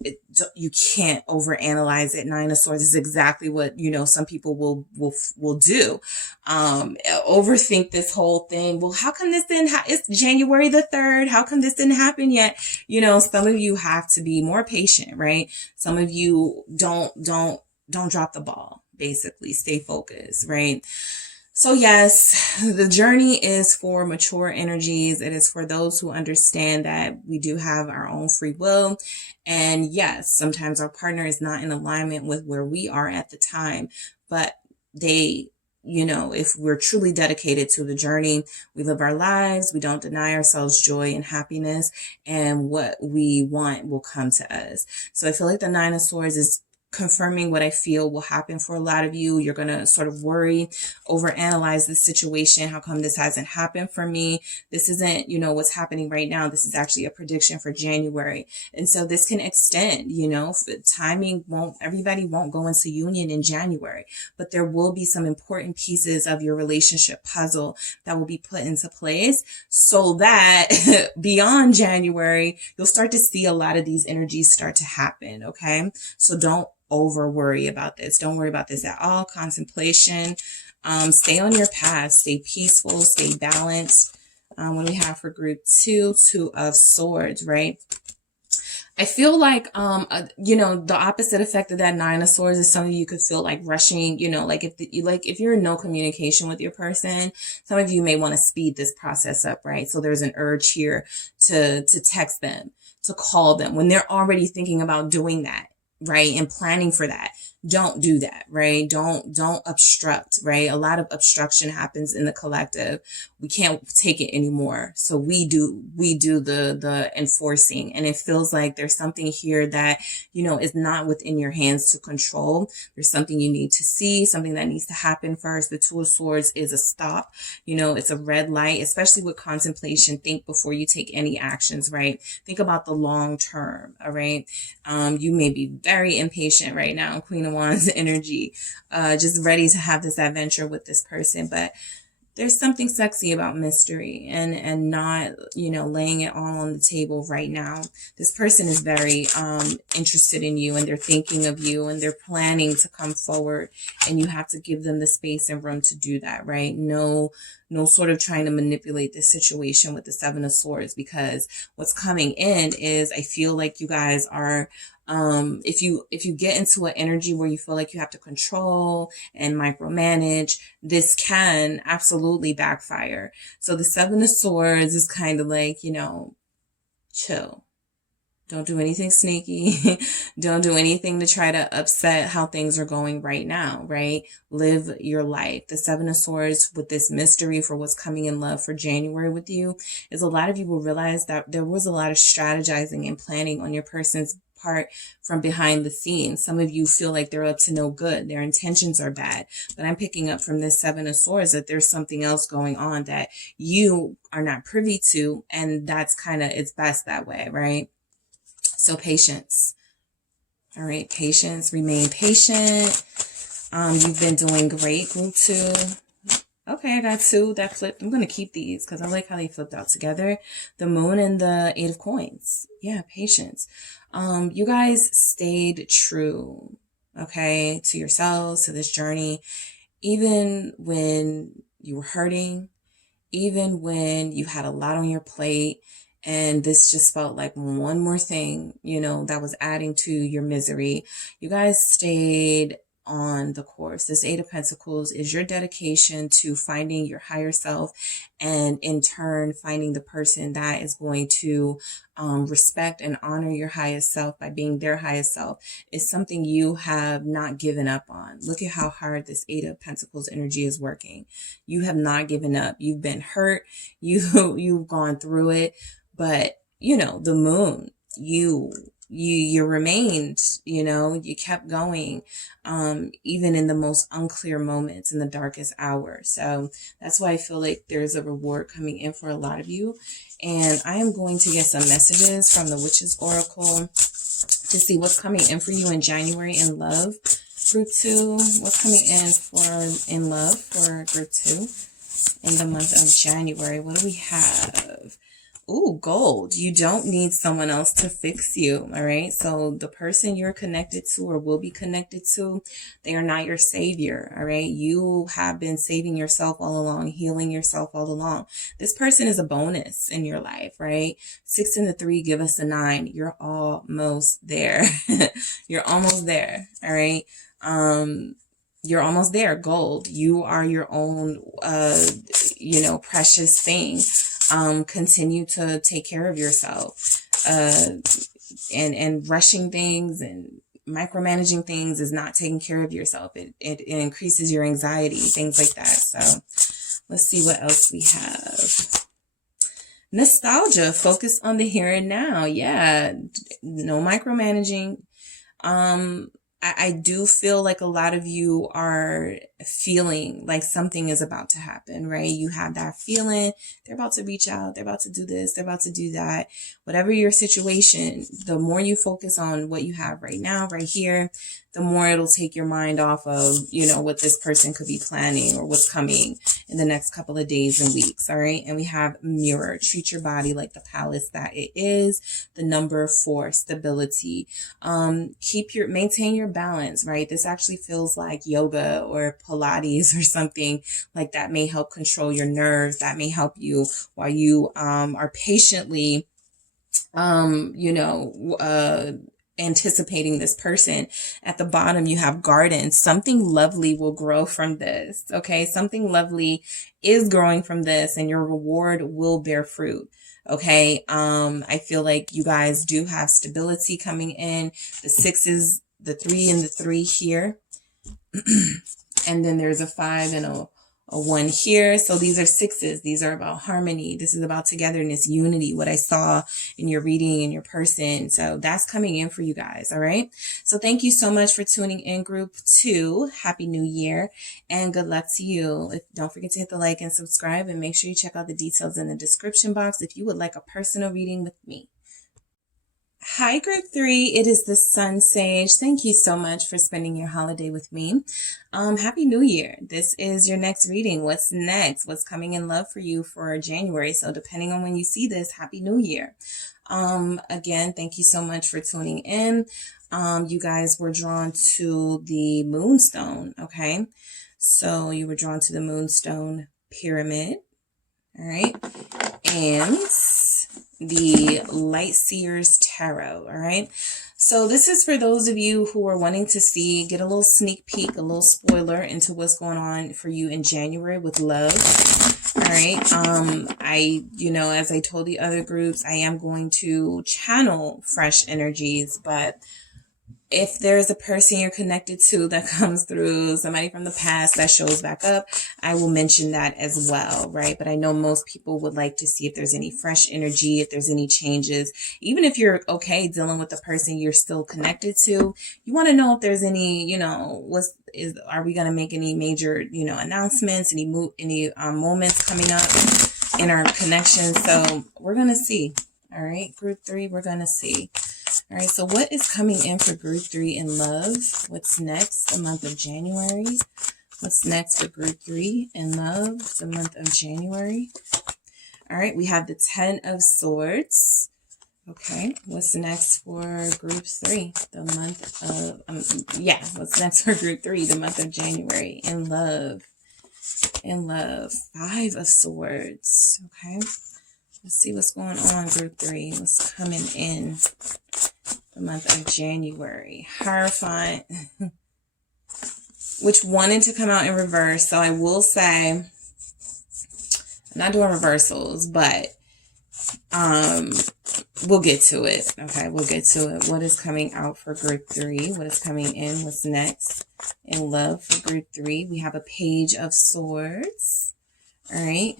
you can't overanalyze it. Nine of Swords is exactly what, you know, some people will do. Overthink this whole thing. Well, how come this didn't it's January the 3rd. How come this didn't happen yet? You know, some of you have to be more patient, right? Some of you don't drop the ball, basically. Stay focused, right? So yes, the journey is for mature energies. It is for those who understand that we do have our own free will. And yes, sometimes our partner is not in alignment with where we are at the time, but they, you know, if we're truly dedicated to the journey, we live our lives, we don't deny ourselves joy and happiness, and what we want will come to us. So I feel like the Nine of Swords is confirming what I feel will happen for a lot of you. You're going to sort of worry, overanalyze the situation. How come this hasn't happened for me? This isn't, you know, what's happening right now. This is actually a prediction for January. And so this can extend, you know, everybody won't go into union in January, but there will be some important pieces of your relationship puzzle that will be put into place so that beyond January, you'll start to see a lot of these energies start to happen. Okay. So don't over worry about this. Don't worry about this at all. Contemplation. Stay on your path. Stay peaceful. Stay balanced. What do we have for group 2? 2 of Swords, right? I feel like, you know, the opposite effect of that Nine of Swords is some of you could feel like rushing, you know, like if you're in no communication with your person, some of you may want to speed this process up, right? So there's an urge here to text them, to call them when they're already thinking about doing that, right? And planning for that. Don't do that, right? Don't obstruct, right? A lot of obstruction happens in the collective. We can't take it anymore. So we do the enforcing, and it feels like there's something here that, you know, is not within your hands to control. There's something you need to see, something that needs to happen first. The Two of Swords is a stop. You know, it's a red light, especially with contemplation. Think before you take any actions, right? Think about the long term, all right? You may be very impatient right now, Queen of Wands energy, just ready to have this adventure with this person, but there's something sexy about mystery and not, you know, laying it all on the table right now. This person is very interested in you, and they're thinking of you, and they're planning to come forward, and you have to give them the space and room to do that, right? No sort of trying to manipulate this situation with the Seven of Swords, because what's coming in is, I feel like you guys are, if you get into an energy where you feel like you have to control and micromanage, this can absolutely backfire. So the Seven of Swords is kind of like, you know, chill. Don't do anything sneaky. Don't do anything to try to upset how things are going right now, right? Live your life. The Seven of Swords with this mystery for what's coming in love for January with you is a lot of you will realize that there was a lot of strategizing and planning on your person's part from behind the scenes. Some of you feel like they're up to no good. Their intentions are bad. But I'm picking up from this Seven of Swords that there's something else going on that you are not privy to. And that's kind of, it's best that way, right? So patience. All right, patience. Remain patient. You've been doing great, group 2. Okay, I got 2 that flipped. I'm going to keep these because I like how they flipped out together. The moon and the 8 of coins. Yeah, patience. You guys stayed true, okay, to yourselves, to this journey, even when you were hurting, even when you had a lot on your plate, and this just felt like one more thing, you know, that was adding to your misery. You guys stayed on the course. This 8 of Pentacles is your dedication to finding your higher self, and in turn finding the person that is going to respect and honor your highest self by being their highest self. Is something you have not given up on. Look at how hard this 8 of Pentacles energy is working. You have not given up. You've been hurt. You've gone through it, but you know, the moon, you remained, you know, you kept going, even in the most unclear moments, in the darkest hours. So that's why I feel like there's a reward coming in for a lot of you. And I am going to get some messages from the Witch's Oracle to see what's coming in for you in January in love. Group 2, what's coming in love for group 2 in the month of January? What do we have? Ooh, gold. You don't need someone else to fix you, all right? So the person you're connected to or will be connected to, they are not your savior, all right? You have been saving yourself all along, healing yourself all along. This person is a bonus in your life, right? 6 and the 3 give us a 9. You're almost there. You're almost there, all right? You're almost there, gold. You are your own, you know, precious thing. Continue to take care of yourself, and rushing things and micromanaging things is not taking care of yourself. It increases your anxiety, things like that. So let's see what else we have. Nostalgia, focus on the here and now. Yeah, no micromanaging. I do feel like a lot of you are feeling like something is about to happen, right? You have that feeling they're about to reach out, they're about to do this, they're about to do that. Whatever your situation, the more you focus on what you have right now, right here, the more it'll take your mind off of, you know, what this person could be planning or what's coming in the next couple of days and weeks. All right. And we have mirror, treat your body like the palace that it is. The number 4, stability. Maintain your balance, right? This actually feels like yoga or Pilates or something like that may help control your nerves. That may help you while you are patiently, you know, anticipating this person. At the bottom, you have garden. Something lovely will grow from this. Okay. Something lovely is growing from this, and your reward will bear fruit. Okay. I feel like you guys do have stability coming in. The 6 is the 3 and the 3 here. And then there's a 5 and a 1 here. So these are 6s. These are about harmony. This is about togetherness, unity, what I saw in your reading, in your person. So that's coming in for you guys. All right. So thank you so much for tuning in, group 2. Happy New Year and good luck to you. Don't forget to hit the like and subscribe, and make sure you check out the details in the description box if you would like a personal reading with me. Hi, group 3. It is the SunSage. Thank you so much for spending your holiday with me. Happy New Year. This is your next reading. What's next? What's coming in love for you for January? So depending on when you see this, Happy New Year. Again, thank you so much for tuning in. You guys were drawn to the Moonstone. Okay. So you were drawn to the Moonstone Pyramid. All right. And the Lightseers Tarot. All right. So this is for those of you who are wanting to get a little sneak peek, a little spoiler into what's going on for you in January with love. All right. You know, as I told the other groups, I am going to channel fresh energies, but if there's a person you're connected to that comes through, somebody from the past that shows back up, I will mention that as well, right? But I know most people would like to see if there's any fresh energy, if there's any changes. Even if you're okay dealing with the person you're still connected to, you want to know if there's any, you know, are we going to make any major, you know, announcements, any moments coming up in our connection? So we're going to see. All right, group 3, we're going to see. All right, so what is coming in for group 3 in love? What's next? The month of January. What's next for group 3 in love? The month of January. All right, we have the 10 of Swords. Okay, what's next for group 3? The month of, what's next for group 3? The month of January in love. In love, 5 of Swords. Okay, let's see what's going on, group 3. What's coming in the month of January? Hierophant, which wanted to come out in reverse. So I will say, I'm not doing reversals, but we'll get to it. Okay, we'll get to it. What is coming out for group 3? What is coming in? What's next in love for group 3? We have a Page of Swords. All right.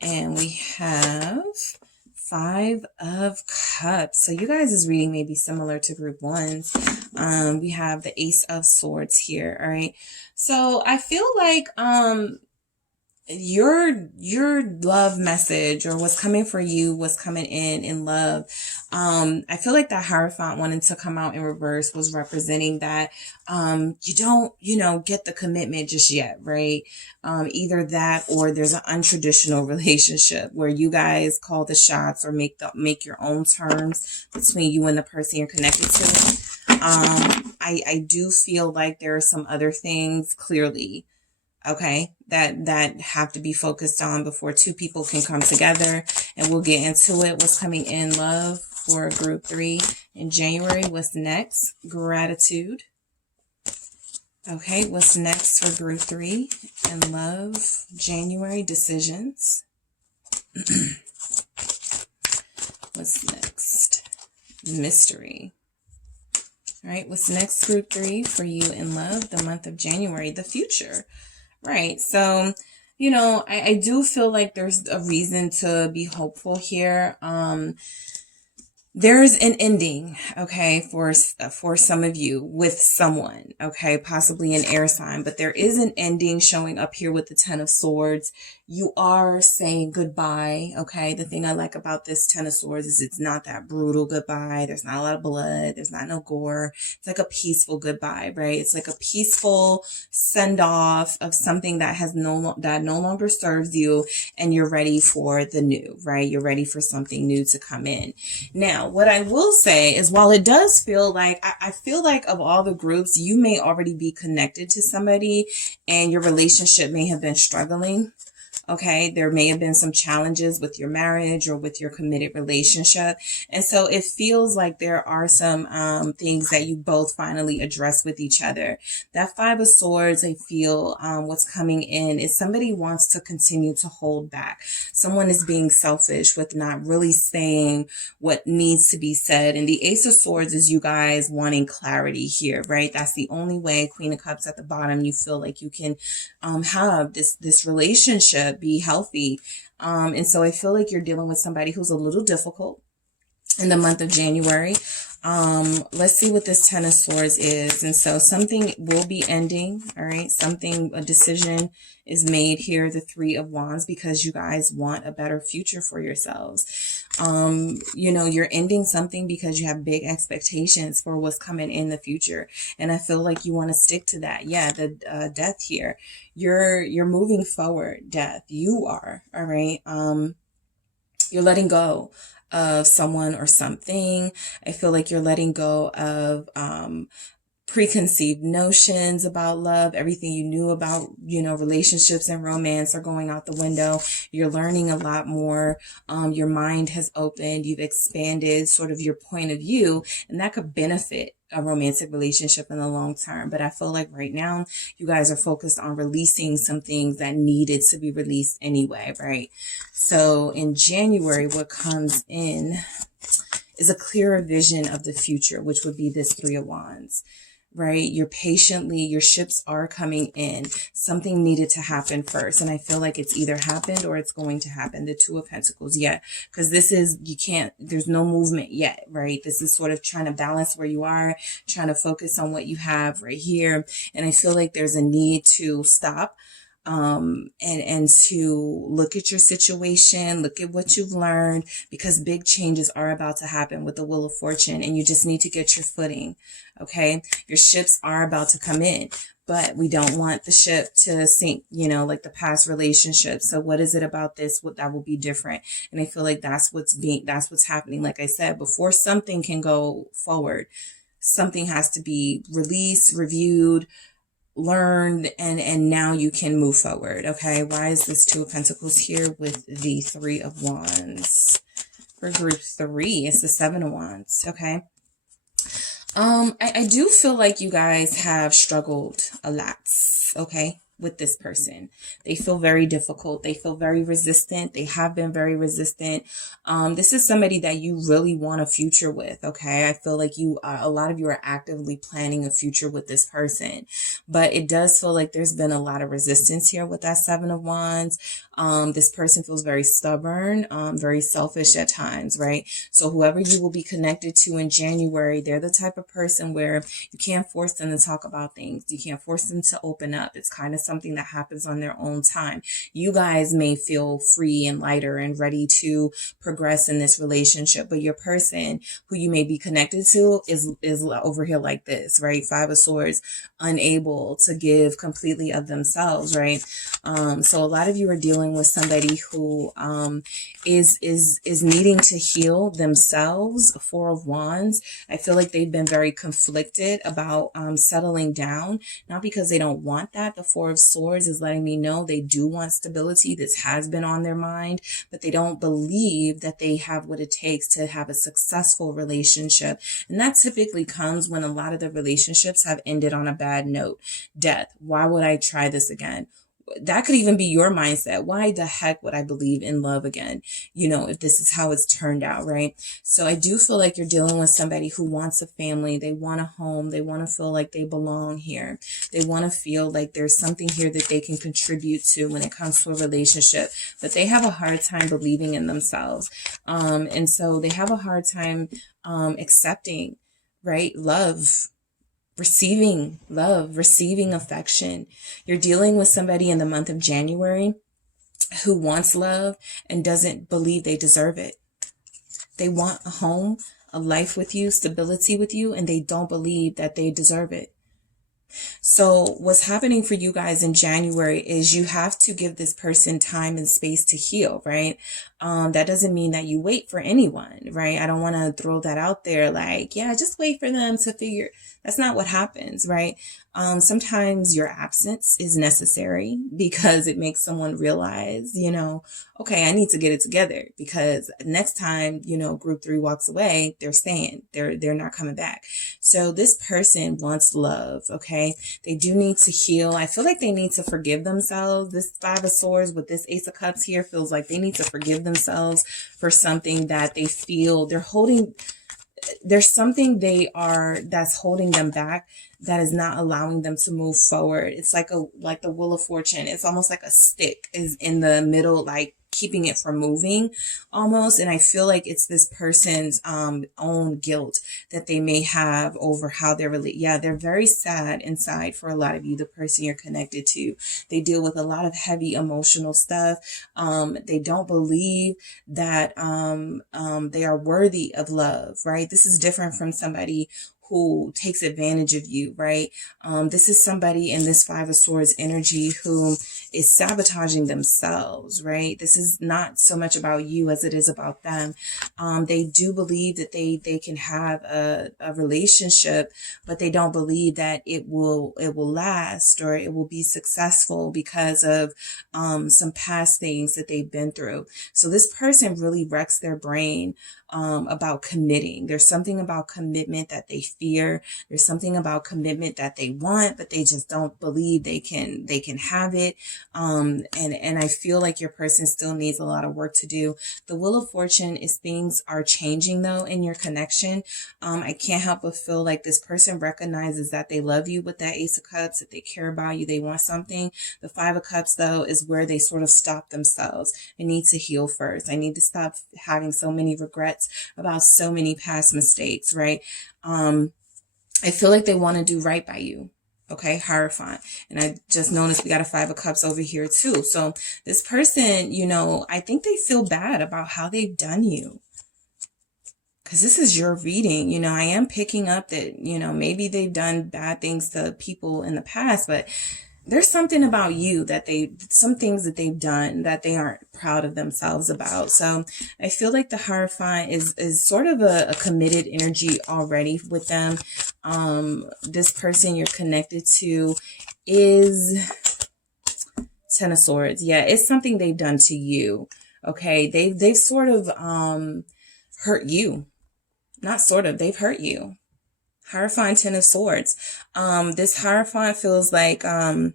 And we have 5 of Cups. So you guys' reading may be similar to group 1's. We have the Ace of Swords here. All right. So I feel like your love message, or what's coming for you, what's coming in love, I feel like that Hierophant wanting to come out in reverse was representing that you don't get the commitment just yet, right? Either that, or there's an untraditional relationship where you guys call the shots or make your own terms between you and the person you're connected to. I do feel like there are some other things, clearly, okay, that have to be focused on before two people can come together. And we'll get into it. What's coming in love for group 3 in January? What's next? Gratitude. Okay, what's next for group 3 in love? January, decisions. What's next? Mystery. All right, what's next, group 3, for you in love? The month of January, the future. Right, so, I do feel like there's a reason to be hopeful here. There's an ending, okay, for some of you with someone, okay, possibly an air sign, but there is an ending showing up here with the 10 of Swords. You are saying goodbye, okay? The thing I like about this 10 of Swords is it's not that brutal goodbye. There's not a lot of blood. There's not no gore. It's like a peaceful goodbye, right? It's like a peaceful send off of something that no longer serves you, and you're ready for the new, right? You're ready for something new to come in. Now, what I will say is, while it does feel like, I feel like of all the groups, you may already be connected to somebody and your relationship may have been struggling. Okay, there may have been some challenges with your marriage or with your committed relationship. And so it feels like there are some things that you both finally address with each other. That 5 of Swords, I feel what's coming in is somebody wants to continue to hold back. Someone is being selfish with not really saying what needs to be said. And the Ace of Swords is you guys wanting clarity here, right? That's the only way. Queen of Cups at the bottom, you feel like you can have this relationship be healthy. And so I feel like you're dealing with somebody who's a little difficult in the month of January. Let's see what this 10 of Swords is. And so something will be ending. All right. A decision is made here. The 3 of Wands, because you guys want a better future for yourselves. You're ending something because you have big expectations for what's coming in the future. And I feel like you want to stick to that. Yeah. The Death here. You're moving forward, Death. You are. All right. You're letting go of someone or something. I feel like you're letting go of preconceived notions about love. Everything you knew about, relationships and romance are going out the window. You're learning a lot more. Your mind has opened. You've expanded sort of your point of view, and that could benefit a romantic relationship in the long term. But I feel like right now you guys are focused on releasing some things that needed to be released anyway, right? So in January, what comes in is a clearer vision of the future, which would be this 3 of Wands. Right? Your ships are coming in. Something needed to happen first. And I feel like it's either happened or it's going to happen. The 2 of Pentacles, yeah. Because there's no movement yet, right? This is sort of trying to balance where you are, trying to focus on what you have right here. And I feel like there's a need to stop and to look at your situation, look at what you've learned, because big changes are about to happen with the Wheel of Fortune, and you just need to get your footing. Okay. Your ships are about to come in, but we don't want the ship to sink, you know, like the past relationship. So what is it about this that will be different? And I feel like that's what's happening. Like I said, before something can go forward, something has to be released, reviewed, learned, and now you can move forward. Okay. Why is this Two of Pentacles here with the Three of Wands? For group 3, it's the Seven of Wands. Okay. I do feel like you guys have struggled a lot, okay, with this person. They feel very difficult. They feel very resistant. They have been very resistant. This is somebody that you really want a future with, okay? I feel like a lot of you are actively planning a future with this person, but it does feel like there's been a lot of resistance here with that Seven of Wands. This person feels very stubborn, very selfish at times, right? So whoever you will be connected to in January, they're the type of person where you can't force them to talk about things. You can't force them to open up. It's kind of something that happens on their own time. You guys may feel free and lighter and ready to progress in this relationship, but your person who you may be connected to is over here like this, right? Five of Swords, unable to give completely of themselves, right? So a lot of you are dealing with somebody who is needing to heal themselves. Four of Wands. I feel like they've been very conflicted about settling down, not because they don't want that. The Four of Swords is letting me know they do want stability. This has been on their mind, but they don't believe that they have what it takes to have a successful relationship. And that typically comes when a lot of the relationships have ended on a bad note. Death. Why would I try this again? That could even be your mindset. Why the heck would I believe in love again? You know, if this is how it's turned out, right? So I do feel like you're dealing with somebody who wants a family. They want a home. They want to feel like they belong here. They want to feel like there's something here that they can contribute to when it comes to a relationship, but they have a hard time believing in themselves. And so they have a hard time accepting, right? Receiving love, receiving affection. You're dealing with somebody in the month of January who wants love and doesn't believe they deserve it. They want a home, a life with you, stability with you, and they don't believe that they deserve it. So what's happening for you guys in January is you have to give this person time and space to heal, right? That doesn't mean that you wait for anyone, right? I don't want to throw that out there like, yeah, just wait for them to figure. That's not what happens, right? Sometimes your absence is necessary because it makes someone realize, you know, okay, I need to get it together, because next time, you know, group 3 walks away, they're staying, they're not coming back. So this person wants love. Okay. They do need to heal. I feel like they need to forgive themselves. This Five of Swords with this Ace of Cups here feels like they need to forgive themselves for something that they feel they're holding. There's something that's holding them back, that is not allowing them to move forward. It's like the Wheel of Fortune. It's almost like a stick is in the middle, like keeping it from moving almost. And I feel like it's this person's own guilt that they may have over how they're really, they're very sad inside. For a lot of you, the person you're connected to, they deal with a lot of heavy emotional stuff. They don't believe that they are worthy of love, right? This is different from somebody who takes advantage of you, right? This is somebody in this Five of Swords energy who is sabotaging themselves, right? This is not so much about you as it is about them. They do believe that they can have a relationship, but they don't believe that it will last or it will be successful because of some past things that they've been through. So this person really wrecks their brain about committing. There's something about commitment that they fear. There's something about commitment that they want, but they just don't believe they can have it. And I feel like your person still needs a lot of work to do. The Wheel of Fortune is things are changing though in your connection. I can't help but feel like this person recognizes that they love you with that Ace of Cups, that they care about you, they want something. The Five of Cups though is where they sort of stop themselves. I need to heal first. I need to stop having so many regrets about so many past mistakes, right? I feel like they want to do right by you. Okay, Hierophant. And I just noticed we got a 5 of Cups over here too. So this person, you know, I think they feel bad about how they've done you. Because this is your reading. You know, I am picking up that, you know, maybe they've done bad things to people in the past, but there's something about you that some things that they've done that they aren't proud of themselves about. So I feel like the Hierophant is sort of a committed energy already with them. This person you're connected to is Ten of Swords. Yeah, it's something they've done to you. Okay, they've sort of hurt you. Not sort of, they've hurt you. Hierophant, Ten of Swords. This Hierophant feels like a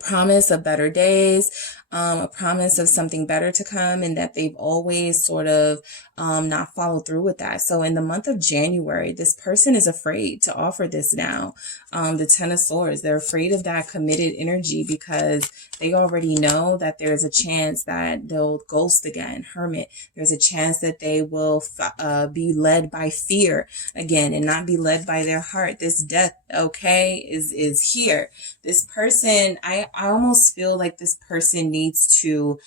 promise of better days, a promise of something better to come, and that they've always sort of not followed through with that. So in the month of January, this person is afraid to offer this now. The Ten of Swords, they're afraid of that committed energy because they already know that there's a chance that they'll ghost again, Hermit. There's a chance that they will be led by fear again and not be led by their heart. This death, okay, is here. This person, I almost feel like this person needs to,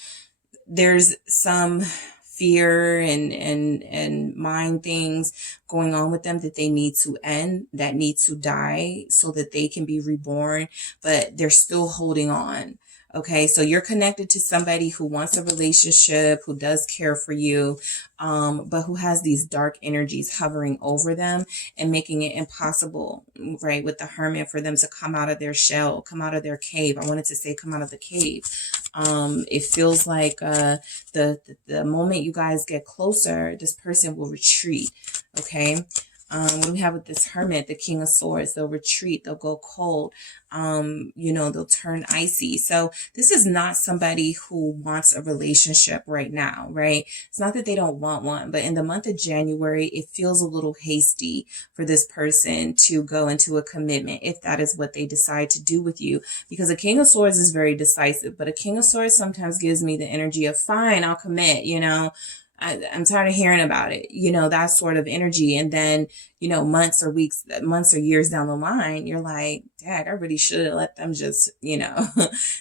there's some fear and mind things going on with them that they need to end, that need to die so that they can be reborn, but they're still holding on. Okay, so you're connected to somebody who wants a relationship, who does care for you, but who has these dark energies hovering over them and making it impossible, right, with the Hermit, for them to come out of their shell, come out of their cave. I wanted to say come out of the cave. It feels like the moment you guys get closer, this person will retreat, okay? What do we have with this Hermit? The King of Swords. They'll retreat. They'll go cold. You know, they'll turn icy. So this is not somebody who wants a relationship right now, right? It's not that they don't want one, but in the month of January, it feels a little hasty for this person to go into a commitment if that is what they decide to do with you. Because a King of Swords is very decisive, but a King of Swords sometimes gives me the energy of, fine, I'll commit, you know. I'm tired of hearing about it, you know, that sort of energy. And then, you know, months or years down the line, you're like, Dad, I really should have let them just, you know,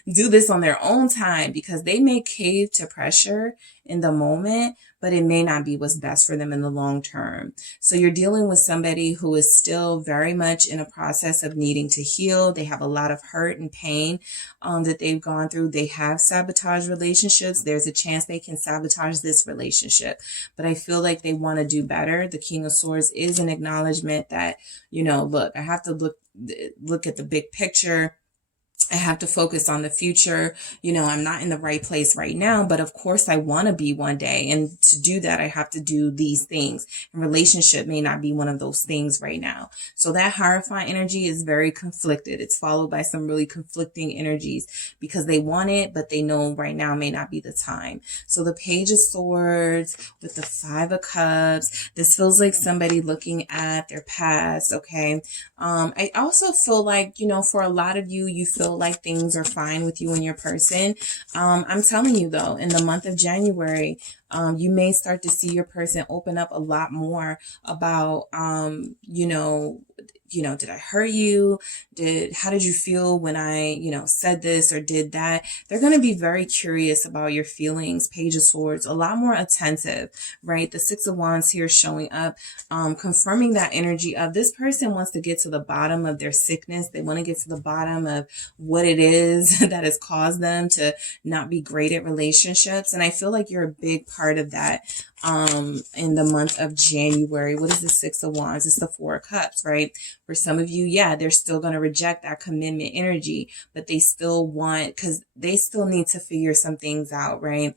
do this on their own time, because they may cave to pressure in the moment, but it may not be what's best for them in the long term. So you're dealing with somebody who is still very much in a process of needing to heal. They have a lot of hurt and pain that they've gone through. They have sabotaged relationships. There's a chance they can sabotage this relationship, but I feel like they want to do better. The King of Swords is an acknowledgement that, you know, look, I have to look at the big picture. I have to focus on the future. You know, I'm not in the right place right now, but of course I want to be one day. And to do that, I have to do these things. And relationship may not be one of those things right now. So that Hierophant energy is very conflicted. It's followed by some really conflicting energies because they want it, but they know right now may not be the time. So the Page of Swords with the 5 of Cups, this feels like somebody looking at their past. Okay. I also feel like, you know, for a lot of you, you feel like things are fine with you and your person. I'm telling you though, in the month of January, you may start to see your person open up a lot more about, you know, did I hurt you? How did you feel when I, you know, said this or did that? They're going to be very curious about your feelings. Page of Swords, a lot more attentive, right? The 6 of Wands here showing up, confirming that energy of this person wants to get to the bottom of their sickness. They want to get to the bottom of what it is that has caused them to not be great at relationships. And I feel like you're a big part of that. In the month of January. What is the 6 of Wands? It's the 4 of Cups, right? For some of you, yeah, they're still going to reject that commitment energy, but they still want, because they still need to figure some things out, right?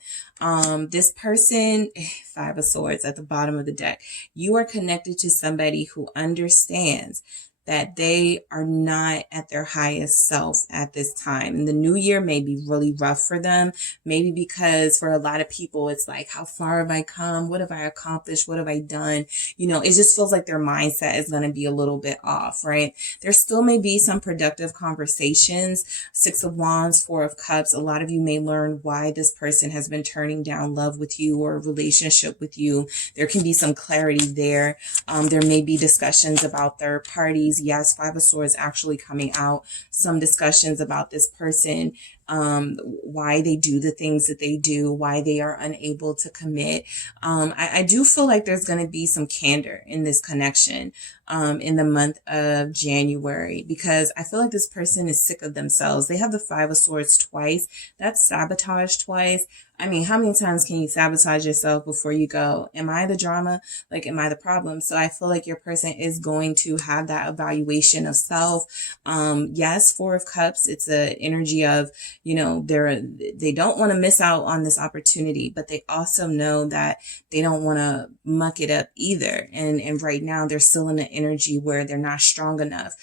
This person, 5 of Swords at the bottom of the deck, you are connected to somebody who understands that they are not at their highest self at this time. And the new year may be really rough for them. Maybe because for a lot of people, it's like, how far have I come? What have I accomplished? What have I done? You know, it just feels like their mindset is going to be a little bit off, right? There still may be some productive conversations. 6 of Wands, 4 of Cups. A lot of you may learn why this person has been turning down love with you or a relationship with you. There can be some clarity there. There may be discussions about third parties. Swords. Yes, Five of Swords actually coming out. Some discussions about this person, why they do the things that they do, why they are unable to commit. I do feel like there's going to be some candor in this connection in the month of January, because I feel like this person is sick of themselves. They have the Five of Swords twice. That's sabotage twice. I mean, how many times can you sabotage yourself before you go, am I the drama? Like, am I the problem? So I feel like your person is going to have that evaluation of self. Yes, Four of Cups, it's an energy of, you know, they don't want to miss out on this opportunity, but they also know that they don't want to muck it up either. And right now they're still in an energy where they're not strong enough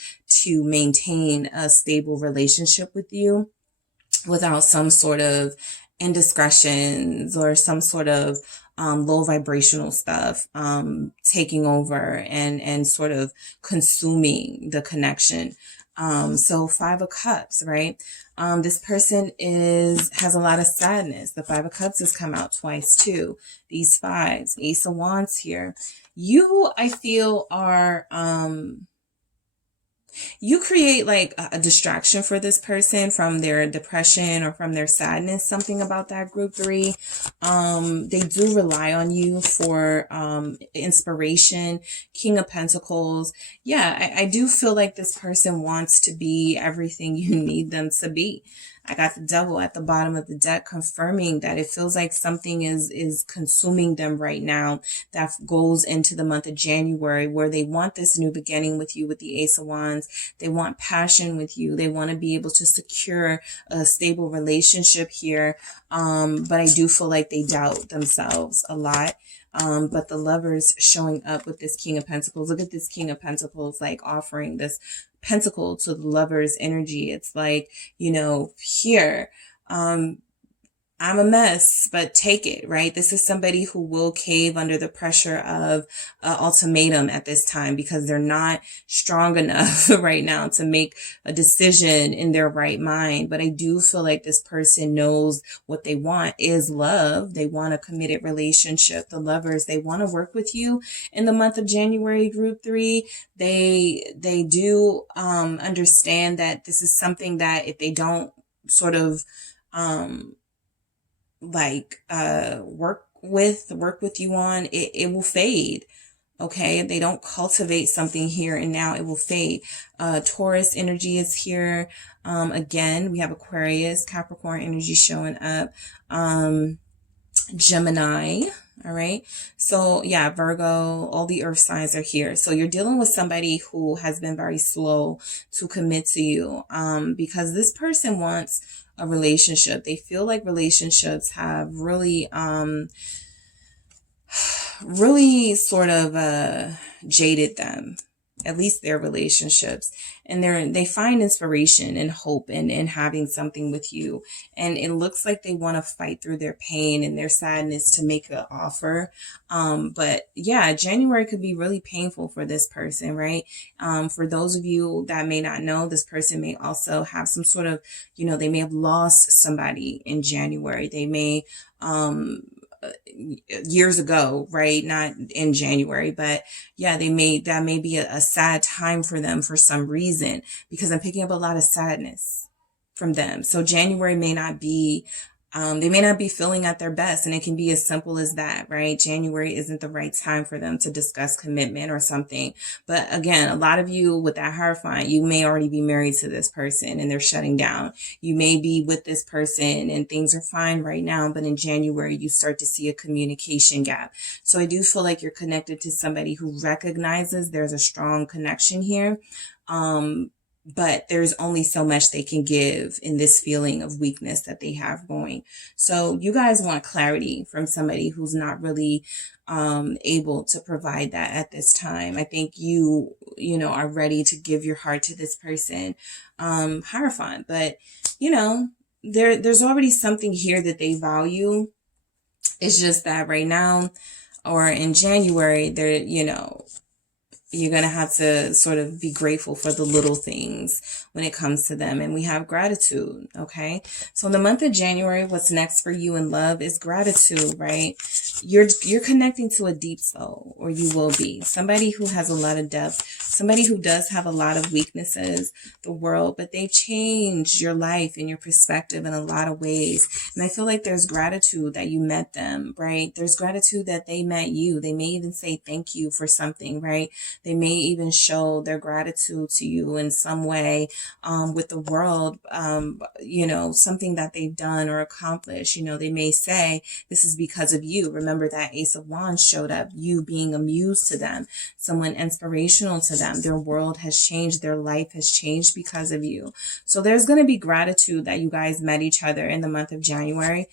to maintain a stable relationship with you without some sort of indiscretions or some sort of low vibrational stuff taking over and sort of consuming the connection. So Five of Cups, right? This person has a lot of sadness. The Five of Cups has come out twice too. These fives, Ace of Wands here. You, I feel, are you create like a distraction for this person from their depression or from their sadness, something about that group 3. They do rely on you for inspiration. King of Pentacles. Yeah, I do feel like this person wants to be everything you need them to be. I got the Devil at the bottom of the deck, confirming that it feels like something is consuming them right now that goes into the month of January, where they want this new beginning with you with the Ace of Wands. They want passion with you. They want to be able to secure a stable relationship here. But I do feel like they doubt themselves a lot. But the Lovers showing up with this King of Pentacles. Look at this King of Pentacles, like offering this Pentacle to the Lover's energy. It's like, you know, here, I'm a mess, but take it, right? This is somebody who will cave under the pressure of an ultimatum at this time, because they're not strong enough right now to make a decision in their right mind. But I do feel like this person knows what they want is love. They want a committed relationship. The Lovers, they want to work with you in the month of January, group 3. They do understand that this is something that if they don't sort of work with you on, it will fade. Okay, if they don't cultivate something here and now, it will fade. Taurus energy is here. Again, we have Aquarius, Capricorn energy showing up. Gemini. All right. So yeah, Virgo, all the earth signs are here. So you're dealing with somebody who has been very slow to commit to you, because this person wants a relationship. They feel like relationships have really sort of jaded them, at least their relationships. And they find inspiration and hope in having something with you. And it looks like they want to fight through their pain and their sadness to make an offer. But yeah, January could be really painful for this person, right? For those of you that may not know, this person may also have some sort of, you know, they may have lost somebody in January. They may, years ago, right? Not in January, but yeah, that may be a sad time for them for some reason, because I'm picking up a lot of sadness from them. So January may not be, they may not be feeling at their best, and it can be as simple as that, right? January isn't the right time for them to discuss commitment or something. But again, a lot of you with that Hierophant, you may already be married to this person and they're shutting down. You may be with this person and things are fine right now, but in January, you start to see a communication gap. So I do feel like you're connected to somebody who recognizes there's a strong connection here. But there's only so much they can give in this feeling of weakness that they have going. So you guys want clarity from somebody who's not really able to provide that at this time. I think you are ready to give your heart to this person, Hierophant. But, you know, there's already something here that they value. It's just that right now or in January, you're going to have to sort of be grateful for the little things when it comes to them. And we have gratitude. Okay. So in the month of January, what's next for you in love is gratitude, right? you're connecting to a deep soul, or you will be. Somebody who has a lot of depth, somebody who does have a lot of weaknesses, the world, but they change your life and your perspective in a lot of ways. And I feel like there's gratitude that you met them, right? There's gratitude that they met you. They may even say thank you for something, right? They may even show their gratitude to you in some way, with the world, you know, something that they've done or accomplished. You know, they may say, this is because of you. Remember that Ace of Wands showed up, you being a muse to them, someone inspirational to them. Their world has changed. Their life has changed because of you. So there's going to be gratitude that you guys met each other in the month of January.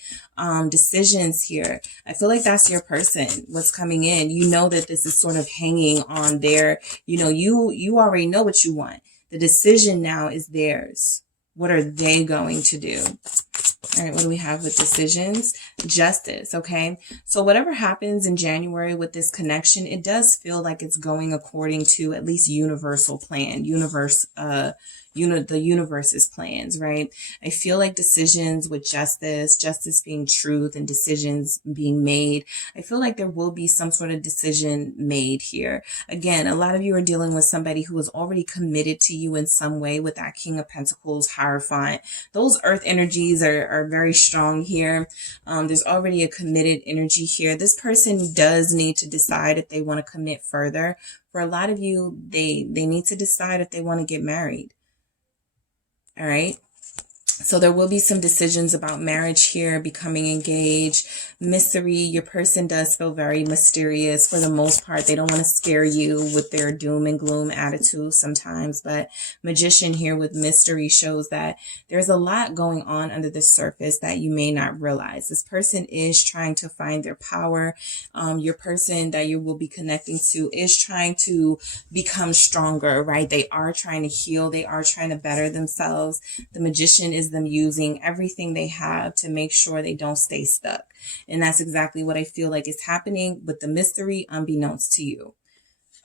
Decisions here. I feel like that's your person. What's coming in. You know that this is sort of hanging on their, you know, you already know what you want. The decision now is theirs. What are they going to do? All right, what do we have with decisions? Justice, okay? So whatever happens in January with this connection, it does feel like it's going according to at least universal plan, the universe's plans, right? I feel like decisions with justice being truth, and decisions being made. I feel like there will be some sort of decision made here. Again, a lot of you are dealing with somebody who is already committed to you in some way with that King of Pentacles, Hierophant. Those earth energies are very strong here. There's already a committed energy here. This person does need to decide if they want to commit further. For a lot of you, they need to decide if they want to get married. All right. So there will be some decisions about marriage here, becoming engaged, mystery. Your person does feel very mysterious for the most part. They don't want to scare you with their doom and gloom attitude sometimes, but Magician here with mystery shows that there's a lot going on under the surface that you may not realize. This person is trying to find their power. Your person that you will be connecting to is trying to become stronger, right? They are trying to heal. They are trying to better themselves. The Magician is them using everything they have to make sure they don't stay stuck. And that's exactly what I feel like is happening with the mystery, unbeknownst to you.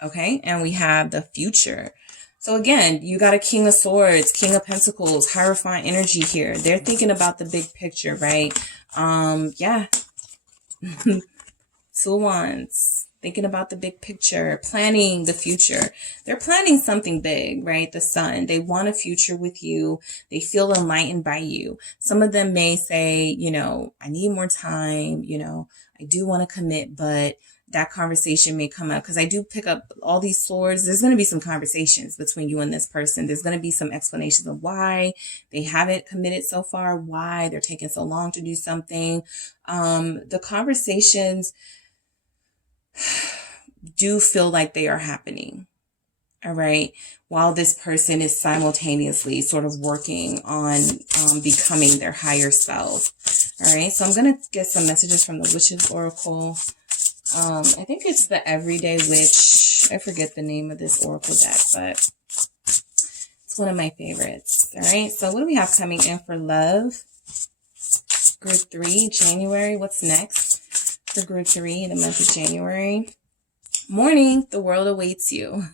Okay, and we have the future. So again, you got a King of Swords, King of Pentacles, Hierophant energy here. They're thinking about the big picture, right? Yeah. Two of Wands. Thinking about the big picture, planning the future. They're planning something big, right? The Sun. They want a future with you. They feel enlightened by you. Some of them may say, you know, I need more time. You know, I do want to commit, but that conversation may come up because I do pick up all these swords. There's going to be some conversations between you and this person. There's going to be some explanations of why they haven't committed so far, why they're taking so long to do something. The conversations do feel like they are happening, all right, while this person is simultaneously sort of working on becoming their higher self. All right, so I'm going to get some messages from the Witch's Oracle. I think it's the Everyday Witch. I forget the name of this Oracle deck, but it's one of my favorites. All right, so what do we have coming in for love? Group 3, January. What's next for Group 3 in the month of January? Morning, the world awaits you.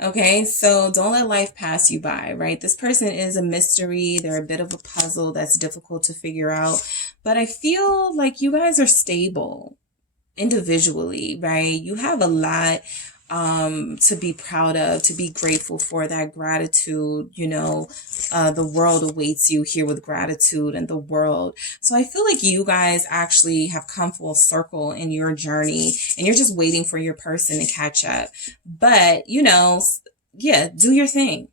Okay, so don't let life pass you by, right? This person is a mystery. They're a bit of a puzzle that's difficult to figure out. But I feel like you guys are stable individually, right? You have a lot to be proud of, to be grateful for. That gratitude, you know, the world awaits you here with gratitude and the world. So I feel like you guys actually have come full circle in your journey and you're just waiting for your person to catch up. But, you know, yeah, do your thing,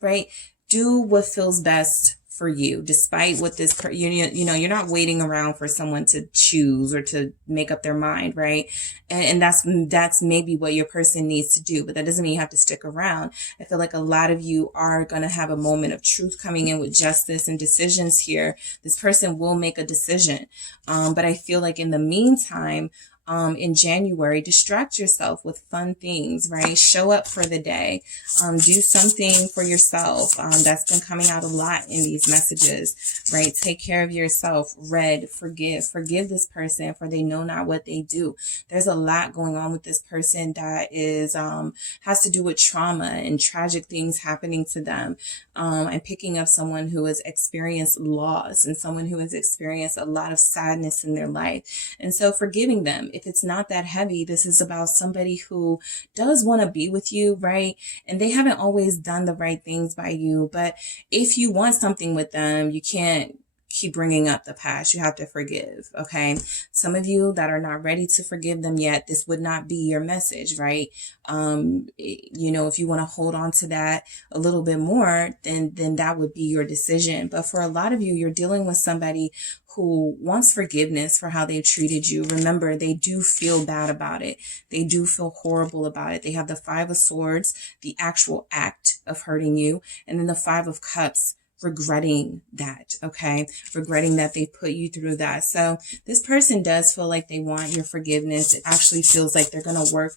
right? Do what feels best for you, despite what this, you know, you're not waiting around for someone to choose or to make up their mind, right? And that's maybe what your person needs to do, but that doesn't mean you have to stick around. I feel like a lot of you are going to have a moment of truth coming in with justice and decisions here. This person will make a decision. But I feel like in the meantime, in January. Distract yourself with fun things, right? Show up for the day. Do something for yourself. That's been coming out a lot in these messages, right? Take care of yourself. Forgive this person, for they know not what they do. There's a lot going on with this person that is, has to do with trauma and tragic things happening to them. I'm picking up someone who has experienced loss and someone who has experienced a lot of sadness in their life. And so forgiving them, if it's not that heavy, this is about somebody who does want to be with you, right? And they haven't always done the right things by you. But if you want something with them, you can't keep bringing up the past. You have to forgive. Okay. Some of you that are not ready to forgive them yet, this would not be your message, right? You know, if you want to hold on to that a little bit more, then that would be your decision. But for a lot of you, you're dealing with somebody who wants forgiveness for how they've treated you. Remember, they do feel bad about it. They do feel horrible about it. They have the 5 of Swords, the actual act of hurting you, and then the 5 of Cups, regretting that, okay? Regretting that they put you through that. So this person does feel like they want your forgiveness. It actually feels like they're going to work.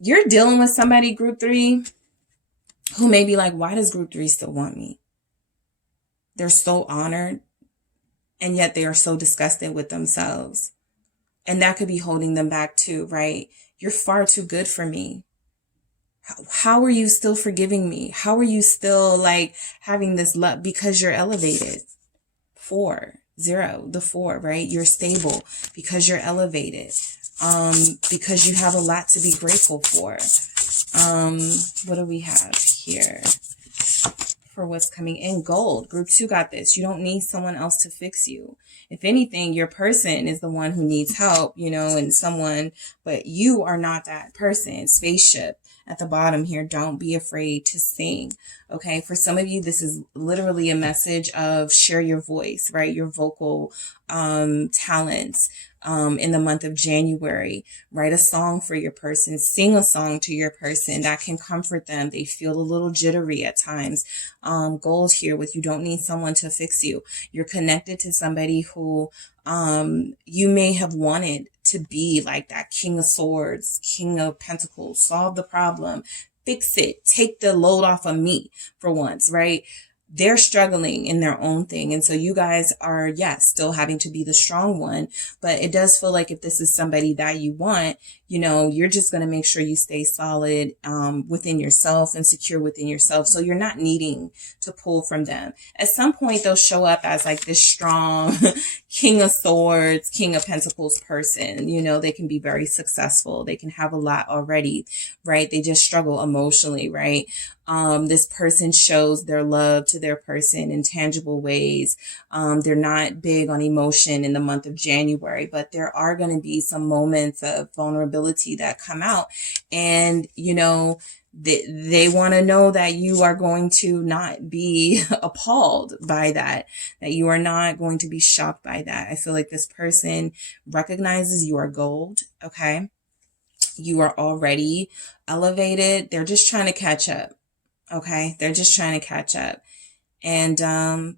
You're dealing with somebody, Group 3, who may be like, why does Group 3 still want me? They're so honored, and yet they are so disgusted with themselves. And that could be holding them back too, right? You're far too good for me. How are you still forgiving me? How are you still like having this love? Because you're elevated. 4, 0, the 4, right? You're stable because you're elevated. Because you have a lot to be grateful for. What do we have here for what's coming in? Gold. Group 2 got this. You don't need someone else to fix you. If anything, your person is the one who needs help, you know, and someone, but you are not that person. Spaceship at the bottom here. Don't be afraid to sing. Okay. For some of you, this is literally a message of share your voice, right? Your vocal, talents. In the month of January, write a song for your person, sing a song to your person that can comfort them. They feel a little jittery at times. Gold here with you don't need someone to fix you. You're connected to somebody who, you may have wanted to be like that King of Swords, King of Pentacles, solve the problem, fix it, take the load off of me for once, right? They're struggling in their own thing. And so you guys are, yes, still having to be the strong one. But it does feel like if this is somebody that you want, you know, you're just going to make sure you stay solid within yourself and secure within yourself. So you're not needing to pull from them. At some point, they'll show up as like this strong King of Swords, King of Pentacles person. You know, they can be very successful. They can have a lot already, right? They just struggle emotionally, right? This person shows their love to their person in tangible ways. They're not big on emotion in the month of January, but there are going to be some moments of vulnerability that come out. And, you know, they want to know that you are going to not be appalled by that you are not going to be shocked by that. I feel like this person recognizes you are gold. Okay. You are already elevated. They're just trying to catch up. Okay. They're just trying to catch up. And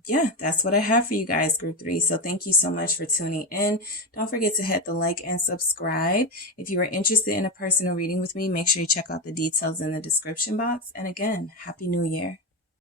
yeah, that's what I have for you guys, Group 3. So thank you so much for tuning in. Don't forget to hit the like and subscribe. If you are interested in a personal reading with me, make sure you check out the details in the description box. And again, Happy New Year.